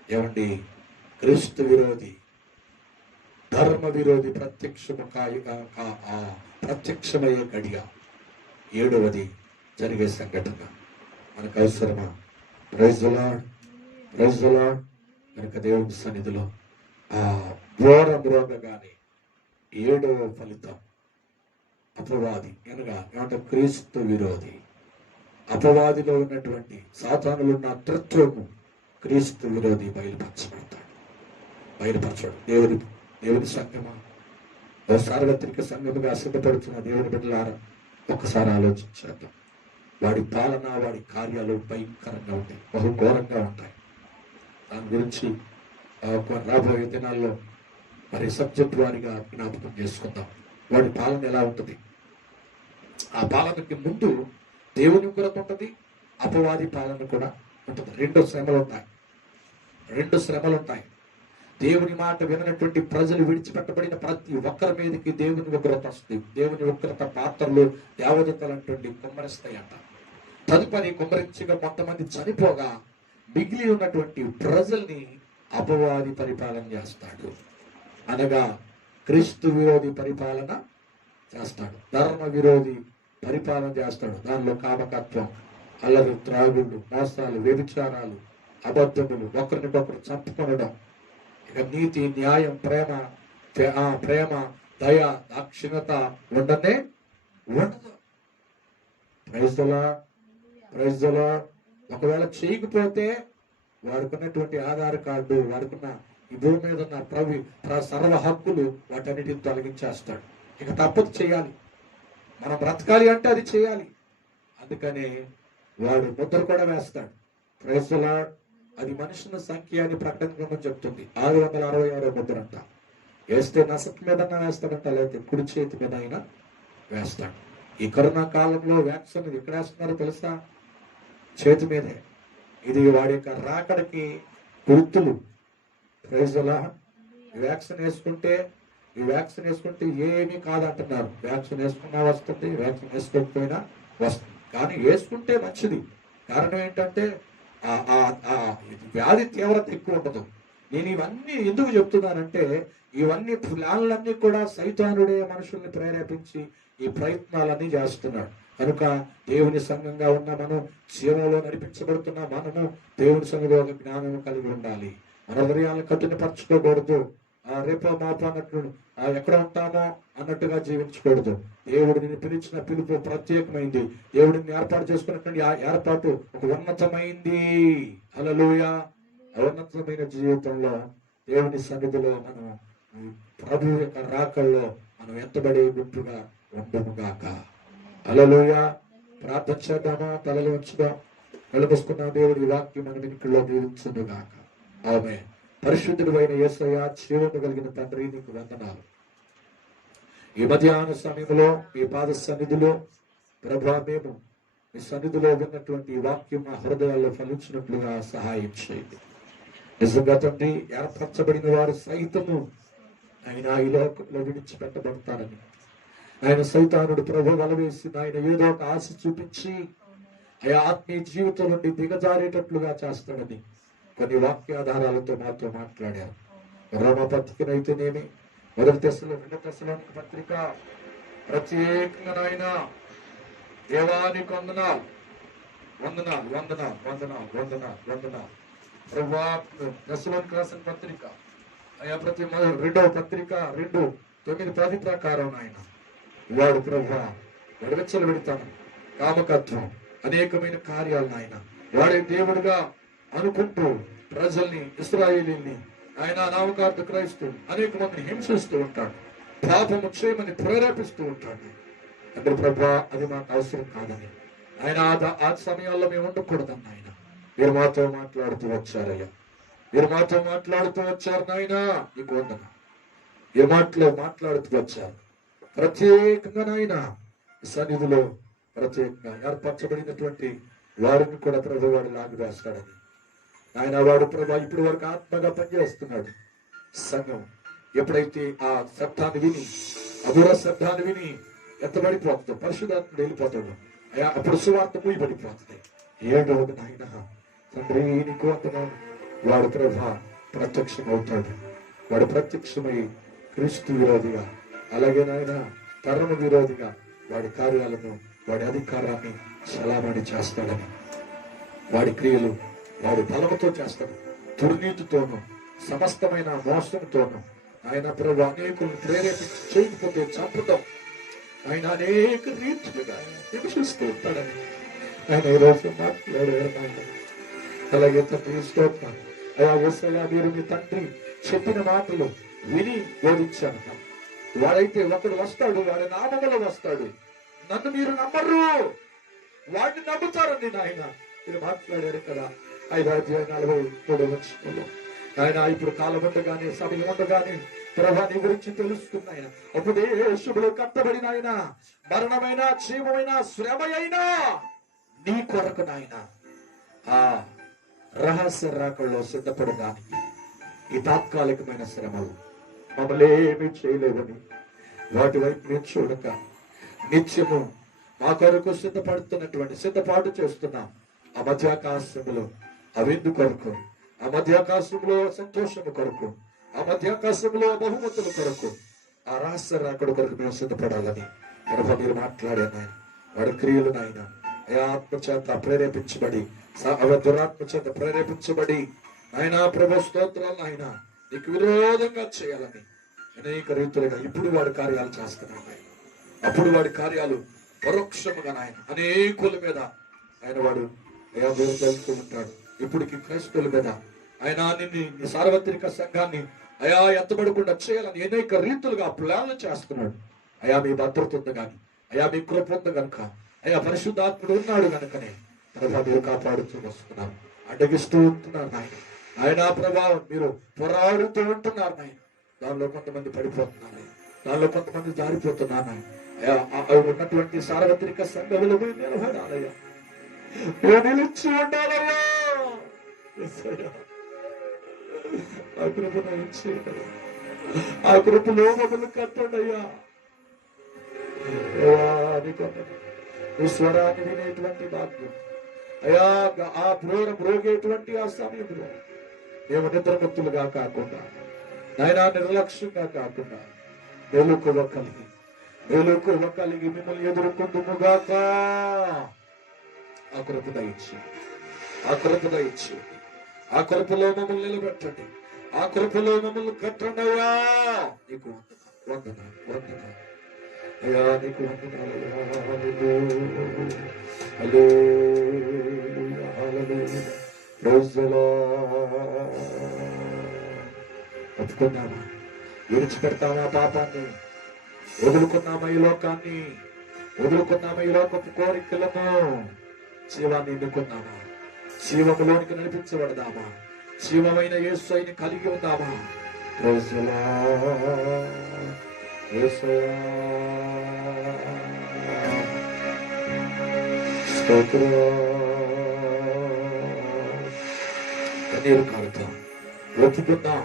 ఏమండి, క్రీస్తు విరోధి, ధర్మ విరోధి ప్రత్యక్షమయ్యే గడియ 7వది జరిగే సంఘటన మనకు అవసరమా? Praise the Lord. కనుక దేవుని సన్నిధిలో ఆ ఘోర మ్రోగగానే 7వ ఫలితం అపవాది అనగా ఏమంటే క్రీస్తు విరోధి. అపవాదిలో ఉన్నటువంటి సాతానులో ఉన్న తత్వము క్రీస్తు విరోధి బయలుపరచడు. దేవుని సంఘమా, ఓ సార్వత్రిక సంఘముగా సిద్ధపడుతున్న దేవుని బిడ్డలారా, ఒకసారి ఆలోచించారు. వాడి పాలన, వాడి కార్యాలు భయంకరంగా ఉంటాయి, బహుఘోరంగా ఉంటాయి. దాని గురించి రాబోయే దినాల్లో మరి సబ్జెక్ట్ వారిగా జ్ఞాపకం చేసుకుందాం. వాడి పాలన ఎలా ఉంటుంది? ఆ పాలనకి ముందు దేవుని ఉగ్రత ఉంటుంది, అపవాది పాలన కూడా ఉంటుంది. రెండు శ్రమలు ఉంటాయి. దేవుని మాట వినటువంటి ప్రజలు విడిచిపెట్టబడిన ప్రతి ఒక్కరి మీదకి దేవుని ఉగ్రత వస్తుంది. దేవుని ఉగ్రత పాత్రలు దేవదూతలంటుండి కుమ్మరిస్తాయంట. తదుపరి కుమ్మరించగా కొంతమంది చనిపోగా మిగిలి ఉన్నటువంటి ప్రజల్ని అపవాది పరిపాలన చేస్తాడు. అనగా క్రీస్తు విరోధి పరిపాలన చేస్తాడు, ధర్మ విరోధి పరిపాలన చేస్తాడు. దానిలో కామకత్వం, అల్లరి, త్రాగుళ్ళు, మోసాలు, వ్యభిచారాలు, అబద్ధములు, ఒకరినికొకరు చంపుకొనడం, ఇక నీతి, న్యాయం, ప్రేమ, దయ, దాక్షిణ్యత ఉండదు. Praise the Lord. ఒకవేళ చేయకపోతే వాడుకున్నటువంటి ఆధార్ కార్డు, వాడుకున్న ఈ భూమి మీద ఉన్న సర్వ హక్కులు వాటన్నిటిని తొలగించేస్తాడు. ఇక తప్పదు, చేయాలి. మనం బ్రతకాలి అంటే అది చేయాలి. అందుకనే వాడు ముద్ర కూడా వేస్తాడు. Praise the Lord. అది మనుషుల సంఖ్య అని ప్రకటన గ్రంథం చెప్తుంది. 666 ముద్ర అంట. వేస్తే నసక్ మీద వేస్తాడంట, లేకపోతే కుడి చేతి మీద అయినా వేస్తాడు. ఈ కరోనా కాలంలో వ్యాక్సిన్ ఎక్కడ వేస్తున్నారో తెలుసా? చేతి మీదే. ఇది వాడి యొక్క రాకడికి గుర్తులు. Praise the lord. వ్యాక్సిన్ వేసుకుంటే ఏమీ కాదంటున్నారు. వ్యాక్సిన్ వేసుకున్నా వస్తుంది, వ్యాక్సిన్ వేసుకోకపోయినా వస్తుంది. కానీ వేసుకుంటే మంచిది. కారణం ఏంటంటే వ్యాధి తీవ్రత ఎక్కువ ఉండదు. నేను ఇవన్నీ ఎందుకు చెప్తున్నానంటే, ఇవన్నీ ప్లాన్లన్నీ కూడా సైతానుడే మనుషుల్ని ప్రేరేపించి ఈ ప్రయత్నాలన్నీ చేస్తున్నాడు. కనుక దేవుని సంఘంగా ఉన్న మనం, జీవంలో నడిపించబడుతున్న మనము దేవుని సంఘంలో జ్ఞానం కలిగి ఉండాలి. మన హృదయాలను కఠినపరచుకోకూడదు. రేపో మాపో అన్నట్టు ఎక్కడ ఉంటామో అన్నట్టుగా జీవించకూడదు. దేవుడు నిన్ను పిలిచిన పిలుపు ప్రత్యేకమైంది. దేవుడిని ఏర్పాటు చేసుకున్నటువంటి ఆ ఏర్పాటు ఒక ఉన్నతమైంది. హల్లెలూయా. ఉన్నతమైన జీవితంలో దేవుని సన్నిధిలో మనం ప్రభు యొక్క రాకల్లో మనం ఎత్తబడే గుంపుగా ఉండముగాక. హల్లెలూయా. ప్రార్థన చేద్దామా? తలలు ఉంచుదాం. కలుపుకున్న దేవుడి వాక్యం మన వెనుకల్లో దీవించునుగాక. ఆమేన్. పరిశుద్ధుడు అయిన యేసయ్య, జీవము కలిగిన తండ్రి, నీకు వందనాలు. ఈ మధ్యాహ్న సమయంలో మీ పాద సన్నిధిలో ప్రభా, మేము మీ సన్నిధిలో ఉన్నటువంటి వాక్యం మా హృదయాల్లో ఫలించినట్లుగా సహాయం చేయండి. నిజంగా తండ్రి, ఏర్పరచబడిన వారు సైతము ఆయన ఈ లోకంలో విడిచిపెట్టబడతారని, ఆయన సైతానుడు ప్రభు వలవేసి ఆయన ఏదో ఒక ఆశ చూపించి ఆ ఆత్మీయ జీవితం నుండి దిగజారేటట్లుగా చేస్తాడని కొన్ని వాక్యాధారాలతో మాతో మాట్లాడారు. రోమపత్రికనైతేనేమి, 1 తెస్సలోనిక పత్రిక, ప్రత్యేకంగా నాయన దేవానికి వందనాలు. తెస్సలోనిక రాసిన పత్రిక అయ్యా, ప్రతి 2వ పత్రిక 2:9 ప్రకారం నాయన వాడు ప్రభా వెడవెచ్చలు పెడతాను, కామకత్వం, అనేకమైన కార్యాలు నాయన వాడే దేవుడుగా అనుకుంటూ ప్రజల్ని, ఇశ్రాయేలీల్ని ఆయన నామకార్థ క్రైస్తవులు అనేక మందిని హింసిస్తూ ఉంటాడు, పాపము చేయమని ప్రేరేపిస్తూ ఉంటాడు. అంటే ప్రభా అది మాకు అవసరం కాదని ఆయన ఆ సమయాల్లో మేము ఉండకూడదన్న ఆయన మీరు మాతో మాట్లాడుతూ వచ్చారయ్యా, మీరు మాతో మాట్లాడుతూ వచ్చారు నాయన, నీకు వందనాలు. మీరు మాట్లాడుతూ వచ్చారు ప్రత్యేకంగా నాయన సన్నిధిలో ప్రత్యేకంగా ఏర్పరచబడినటువంటి వారిని కూడా ప్రభు వాడు లాగి వేస్తాడని ఆయన వాడు ప్రభా ఇప్పుడు వరకు ఆత్మగా పనిచేస్తున్నాడు. సంఘం ఎప్పుడైతే ఆ శబ్దాన్ని విని, అదూర శబ్దాన్ని విని ఎత్తబడిపోతుందో, పరిశుద్ధాత్ముడు వెళ్ళిపోతాడు, అప్పుడు సువార్త మూయబడిపోతుంది. ఏడవది నాయన తండ్రి నీకు వందనాలు. వాడు ప్రభా ప్రత్యక్షం అవుతాడు, వాడు ప్రత్యక్షమై క్రీస్తు విరోధిగా, అలాగే నాయన తరము విరోధిగా వాడి కార్యాలను, వాడి అధికారాన్ని చలామణి చేస్తాడని, వాడి క్రియలు వాడు బలముతో చేస్తాడు, దుర్నీతితోనూ సమస్తమైన మోసంతోనూ ఆయన ప్రభు అనేకులను ప్రేరేపించి చేయకపోతే చంపుతాం ఆయన అనేక రీతులుగా హింసిస్తూ ఉంటాడని ఆయన ఈరోజు మాట్లాడారు. అలాగే తండ్రి స్తోత్రం అయా యేసయ్యా, మీరు మీ తండ్రి చెప్పిన మాటలు విని బోధించాను. వాడైతే ఒకడు వస్తాడు, వాడి నామములో వస్తాడు, నన్ను మీరు నమ్మరు, వాడిని నమ్ముతారండి నాయన మీరు మాట్లాడారు కదా. 5:43 ఆయన ఇప్పుడు కాలం ఉండగానే, సమయం ఉండగానే ప్రభా నీ గురించి తెలుసుకున్న ఆయన ఉపదేశుడు కట్టబడిన ఆయన మరణమైన, జీవమైన, శ్రమ అయినా నీ కొరకు నాయన ఆ రహస్య రాకల్లో సిద్ధపడడానికి ఈ తాత్కాలికమైన శ్రమలు మమ్మల్ని ఏమీ చేయలేవని వాటి వైపు మేము చూడక నిత్యము మా కొరకు సిద్ధపాటు చేస్తున్నాం. ఆ మధ్యాకాశంలో అవిందు కొరకు, ఆ మధ్యాకాశంలో సంతోషము కొరకు, ఆ మధ్యాకాశంలో బహుమతుల కొరకు, ఆ రహస్య రాకడ కొరకు మేము సిద్ధపడాలని ప్రభు మీరు మాట్లాడాను. వాడి క్రియలు నాయన ఆత్మ చేత ప్రేరేపించబడి, దురాత్మ చేత ప్రేరేపించబడి ఆయన ప్రభు స్తోత్రాలు ఆయన నీకు విరోధంగా చేయాలని అనేక రీతులుగా ఇప్పుడు వాడి కార్యాలు చేస్తున్నాడు. అప్పుడు వాడి కార్యాలు పరోక్షముగా నాయన అనేకుల మీద ఆయన వాడు తెలుస్తూ ఉంటాడు. ఇప్పటికి క్రైస్తవుల మీద ఆయన నిన్ను సార్వత్రిక సంఘాన్ని అయా ఎత్తబడకుండా చేయాలని అనేక రీతులుగా ప్లాన్లు చేస్తున్నాడు. అయా మీ భద్రత ఉంది కానీ, అయా మీ కృప ఉంది కనుక, అయా పరిశుద్ధాత్ముడు ఉన్నాడు కనుకనే ప్రభా మీరు కాపాడుతూ వస్తున్నారు, అడ్డగిస్తూ ఉంటున్నారు నాయన. ఆయన ప్రభావం మీరు పోరాడుతూ ఉంటున్నారు నాయన. దానిలో కొంతమంది పడిపోతున్నారు, దానిలో కొంతమంది జారిపోతున్నారు నాయన. ఉన్నటువంటి సార్వత్రిక సంఘములు మీరు నిలబడాలయ్యా, మీరు నిలిచి ఉండాలయ్యా. ఆ కృపను ఇచ్చేయండి, ఆ కృపలో మమ్మల్ని కట్టండి అయ్యా. నీ స్వరాన్ని వినేటువంటి భాగ్యం అయ్యా, ఆ మ్రోగేటువంటి ఆ సమయంలో మేము నిద్రముక్తులుగా కాకుండా నాయన నిర్లక్ష్యంగా కాకుండా మేలుకోవగలిగి మిమ్మల్ని ఎదుర్కొందుముగాక. ఆ కృప దయచి, ఆ కృప దయచి, ఆ కృపలో మమ్మల్ని నిలబెట్టండి, ఆ కృపలో మమ్మల్ని కట్టండి అయ్యా. నీకు వందనాలు అయ్యా, నీకు ఒప్పుకున్నామా, విడిచిపెడతామా పాపాన్ని, వదులుకున్నామా ఈ లోకాన్ని, వదులుకున్నామా ఈ లోకపు కోరికలను, జీవాన్ని ఎన్నుకున్నామా, జీవములోనికి నడిపించబడదామా, జీవమైన యేసుని కలిగి ఉందామా. కన్నీరు కారుతాం, ఒప్పుకుందాం,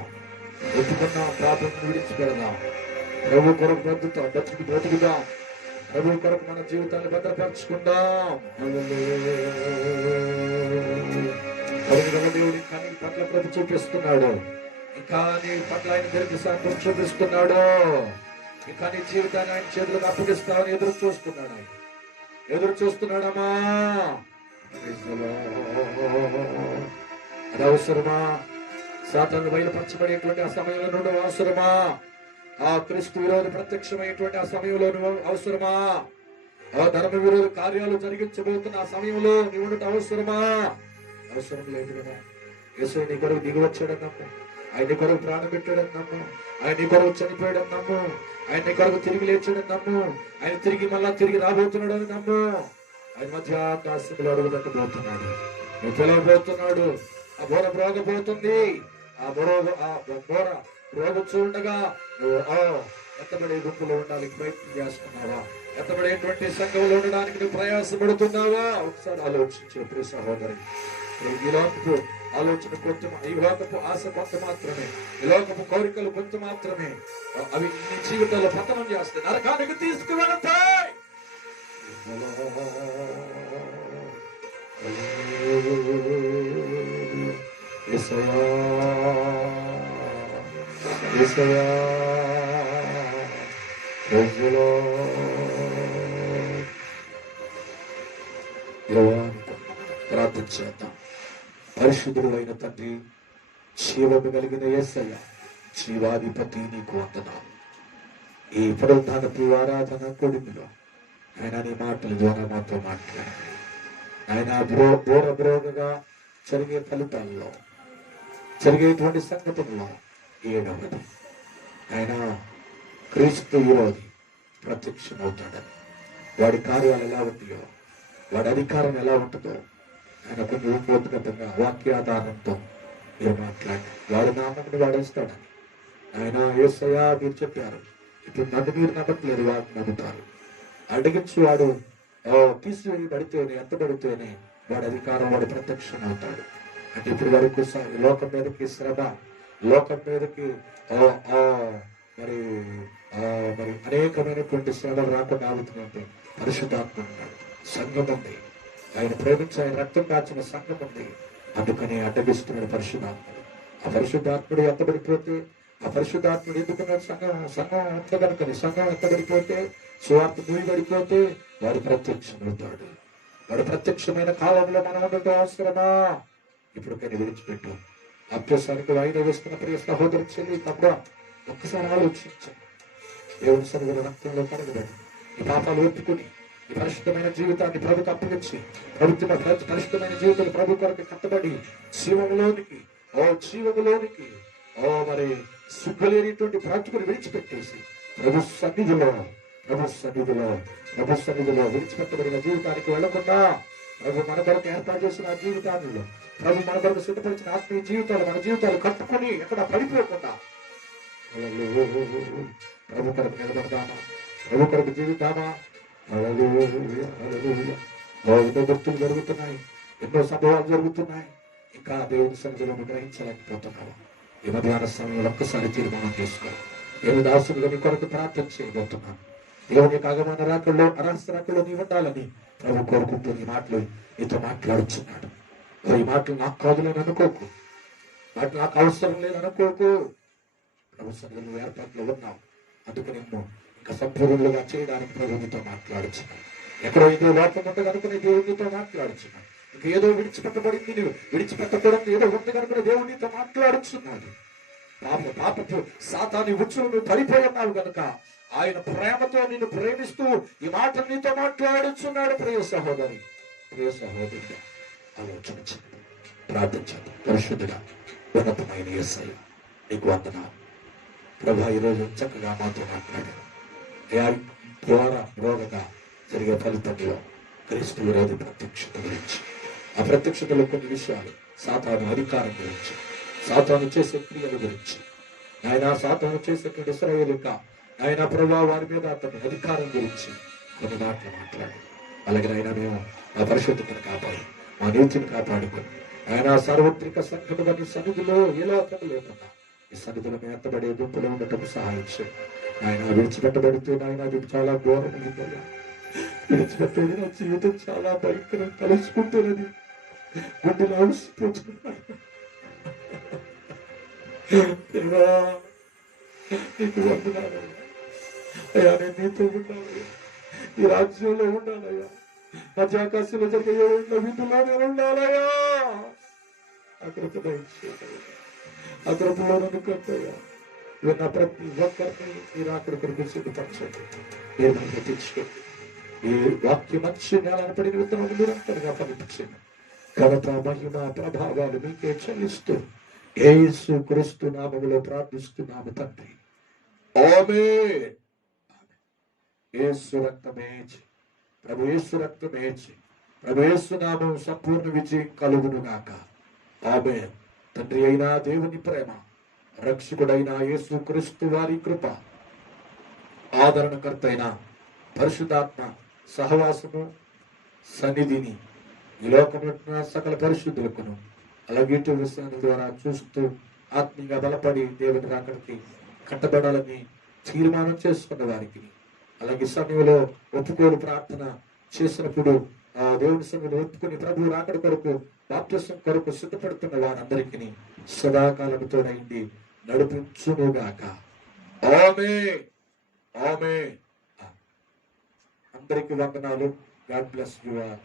పాపం విడిచిపెడదాం, ప్రభు కొరకు బ్రతుకుదాం, ప్రభు కొరకు మన జీవితాన్ని భద్రపరచుకుందాం. దేవుడు ఇంకా నీ పట్ల ప్రభు చూపిస్తున్నాడు, ఇంకా నీ పట్ల ఆయన దగ్గర సాయం చూపిస్తున్నాడు, ఇంకా నీ జీవితాన్ని ఆయన చేతులకు అప్పగిస్తామని ఎదురు చూస్తున్నాడమ్మా. అది అవసరమా? సాతాను బయలుపరచబడేటువంటి ఆ సమయంలో నుండి అవసరమా? ఆ క్రీస్తు విరోధ ప్రత్యక్షమైనటువంటి ఆ సమయంలో నువ్వు అవసరమా? ఆ ధర్మ విరోధ కార్యాలు జరిగించబోతున్న ఆ సమయంలో నీవు అవసరమా? అవసరం లేదు కదా. యేసు నీ కొరకు దిగి వచ్చాడని నమ్ము. ఆయన నీ కొరకు ప్రాణం పెట్టాడని నమ్ము. ఆయన నీ కొరకు చనిపోయాడని నమ్ము. ఆయన నీ కొరకు తిరిగి లేచాడని నమ్ము. ఆయన తిరిగి రాబోతున్నాడు అని నమ్ము. ఆయన మధ్యాకాశంలో అడుగు పెట్టబోతున్నాడు. నువ్వు పిలవబోతున్నాడు. ఆ బోర బ్రోగబోతుంది. ఆ బోర బ్రోగుచూ ఉండగా నువ్వు ఎత్తబడే గుంపులో ఉండడానికి ప్రయత్నం చేస్తున్నావా? ఎత్తబడేటువంటి సంఘంలో ఉండడానికి నువ్వు ప్రయాసపడుతున్నావా? ఒకసారి ఆలోచించు ప్రియ సహోదరి. ఈ లోకపు ఆలోచన కొంత, ఈ లోకపు ఆశ కొంత మాత్రమే, ఈ లోకపు కోరికలు కొంత మాత్రమే. అవి నీ జీవితంలో పతనం చేస్తాయి, నరకానికి తీసుకువెళతాయి. ప్రార్థన చేద్దాం. పరిశుద్ధుడు అయిన తండ్రి, జీవము కలిగిన యేసయ్య, జీవాధిపతి, నీకు వందనాలు. ఈ పునరుద్ధానపు ఆరాధన కొడుకులో ఆయన నీ మాటల ద్వారా మాతో మాట్లాడారు. ఆయన బోరగా జరిగే ఫలితాల్లో, జరిగేటువంటి సంగతుల్లో ఏడవది ఆయన క్రీస్తు విరోధి ప్రత్యక్షమవుతాడని, వాడి కార్యాలు ఎలా ఉంటాయో, వాడి అధికారం ఎలా ఉంటుందో ఆయన కొన్ని ఉపోద్ఘతంగా వాక్యాధారంతో మీరు మాట్లాడి వాడి నామని వాడేస్తాడని ఆయన యేసయ్యా మీరు చెప్పారు. ఇప్పుడు నన్ను మీరు నమ్మట్లేదు, వాడిని నమ్ముతారు. అడిగించి వాడు తీసివేయబడితేనే, ఎత్తబడితేనే వాడి అధికారం, వాడు ప్రత్యక్షం అవుతాడు. అంటే ఇప్పుడు వరకు లోకం మీదకి శ్రమ, లోకం మీదకి మరి మరి అనేకమైనటువంటి శ్రమలు రాకుండా ఆగుతున్నట్టు పరిశుద్ధాత్మ ఉన్నాడు. సంఘం ఉంది, ఆయన ప్రేమించి ఆయన రక్తం కాచిన సంఘం ఉంది. అందుకని అడ్డగిస్తున్నాడు పరిశుద్ధాత్ముడు. ఆ పరిశుద్ధాత్ముడు ఎత్తబడిపోతే, ఆ పరిశుద్ధాత్ముడు ఎందుకున్నాడు? సంఘం ఎత్తగనుకని. సంఘం ఎత్తబడిపోతే, సువార్త మూయబడిపోతే వాడు ప్రత్యక్షమవుతాడు. వాడు ప్రత్యక్షమైన కాలంలో మనం ఉండటం అవసరమా? ఇప్పుడు కానీ విడిచిపెట్టు. అభ్యాసానికి వాయిదా వేస్తున్న ప్రియ సహోదరు చెల్లి తప్పుడు ఒక్కసారి ఆలోచించండి. దేవుని సన్నిధిలో రక్తంలో కరగబడి ఈ పాపాలు ఒప్పుకుని ఈ పరిశుద్ధమైన జీవితాన్ని ప్రభుకు అప్పగించి, పరిశుద్ధమైన జీవితాన్ని ప్రభు కొరకు కట్టబడి జీవములోనికి మరి సిగ్గులేనిటువంటి బ్రతుకుని విడిచిపెట్టేసి ప్రభు సన్నిధిలో విడిచిపెట్టబడిన జీవితానికి వెళ్లకుండా, ప్రభు మన కొరకు ఏర్పాటు చేసిన జీవితాల్లో, ప్రభు మన కొరకు సిద్ధపరిచిన ఆత్మీయ జీవితాలు, మన జీవితాలు కట్టుకుని ఎక్కడ పడిపోకుండా ప్రభు కొరకు నిలబడదామా? ప్రభు కొరకు జీవితామా? ఎన్నో గుర్తులు జరుగుతున్నాయి, ఎన్నో సంభవాలు జరుగుతున్నాయి. ఇంకా దేవుని సన్నిధిలో గ్రహించలేకపోతున్నాము. ఈ మధ్యాహ్న సమయంలో ఒక్కసారి తీర్మానం చేసుకో. నేను దాసులుగా నీ కొరకు ప్రార్థన చేయబోతున్నాను. దేవుని యొక్క ఆగమన రాకల్లో, అరహస్య రాకల్లో నీ ఉండాలని ప్రభు కోరుకుంటూ ఈ మాటలు నీతో మాట్లాడుచున్నాడు. ఈ మాటలు నాకు కాదులేని అనుకోకు, మాటలు నాకు అవసరం లేని అనుకోకు. ప్రభు సన్నిధిలో నువ్వు ఏర్పాట్లో ఉన్నావు. అందుకు నిన్ను ఇంకా సంపూర్ణులుగా చేయడానికి ప్రభు నీతో మాట్లాడుచున్నాడు. ఎక్కడో ఏదో లోపం ఉంది కనుక దేవునితో మాట్లాడుచున్నాడు. ఇంకా ఏదో విడిచిపెట్టబడింది, నువ్వు విడిచిపెట్టకూడదు ఏదో ఉంది కనుక దేవునితో మాట్లాడుచున్నాడు. పాపపు సాతాని ఉచ్చులు నువ్వు పడిపోయి ఉన్నావు కనుక ఆయన ప్రేమతో నిన్ను ప్రేమిస్తూ ఈ మాట నీతో మాట్లాడుచున్నాడు. ప్రియ సహోదరి, ప్రియ సహోదరుడు, ఆలోచించండి, ప్రార్థించండి. పరిశుద్ధుడా, ఉన్నతమైన యేసయ్య, నీకు వందనాలు ప్రభా. ఈరోజు చక్కగా మాతో మాట్లాడారు. రోగగా జరిగే ఫలితంలో క్రీస్తు విరోధి ప్రత్యక్షత గురించి, ఆ ప్రత్యక్షతలో కొన్ని విషయాలు, సాతాను అధికారం గురించి, సాతాను చేసే క్రియల గురించి, ఆయన సాతాను చేసేటువంటి ఇశ్రాయేలు ఆయన ప్రభావ వారి మీద అతని అధికారం గురించి కొన్ని మాటలు మాట్లాడి, అలాగే ఆయన మేము ఆ పరిశుద్ధతను కాపాడు, మా నీతిని కాపాడుకొని ఆయన సార్వత్రిక సంఘముగా నీ సన్నిధిలో ఏ లోకం లేకుండా ఈ సన్నిధిలో మేము ఎత్తబడే గుంపులో ఉండటం సహాయం చేయండి. ఆయన విడిచిపెట్టబడితే ఆయన అది చాలా ఘోరమైందయ్యా. విడిచిపెట్టేది నా జీవితం చాలా భయంకరం, కలుసుకుంటున్నది, గుండెలు అలసిపోతున్నాయి. నీకు వందనాలయ్యా. అయ్యా, నేను నీతో ఉండాలయ్యా, ఈ రాజ్యంలో ఉండాలయ్యా, మధ్యాకాశంలో జరిగే విధుల్లో నేను ఉండాలయ్యా. ఆ కృపలో నన్ను కట్టయ్యా. విన్న ప్రతి ఒక్కరిని మీరు అక్కడికి సిద్ధపరచండి. మీరు మనకి తెచ్చుకోండి. ఈ వాక్యం మంచి నేలను పడిన విత్తనం నిరంతరంగా పంపించండి. ఘనత మహిమ ప్రభావాలు మీకే చెల్లిస్తూ యేసు క్రీస్తు నామములో ప్రార్థిస్తున్నాము తండ్రి. ఆమేన్. యేసు రక్తమేచి, ప్రభు యేసు రక్తమేచి, ప్రభు యేసు నామం సంపూర్ణ విజయం కలుగును గాక. ఆమేన్. తండ్రి అయిన దేవుని ప్రేమ, రక్షకుడైన యేసు క్రీస్తు వారి కృప, ఆదరణకర్త అయిన పరిశుద్ధాత్మ సహవాసము సన్నిధిని ఈ లోకమున్న సకల పరిశుద్ధులకును, అలాగే యూట్యూబ్ ద్వారా చూస్తూ ఆత్మీయంగా బలపడి దేవుని రాకడికి కట్టబడాలని తీర్మానం చేసుకున్న వారికి, అలాగే సమయంలో ఒప్పుకోలు ప్రార్థన చేసినప్పుడు ఆ దేవుని సమయంలో ఒప్పుకొని ప్రభు రాకడ కొరకు బాప్తిసం కొరకు సిద్ధపడుతున్న వారందరికీ సదాకాలముతోనైంది నడిపించునుగాక. ఆమేన్. ఆమేన్. అందరికీ వందనాలు. God bless you all.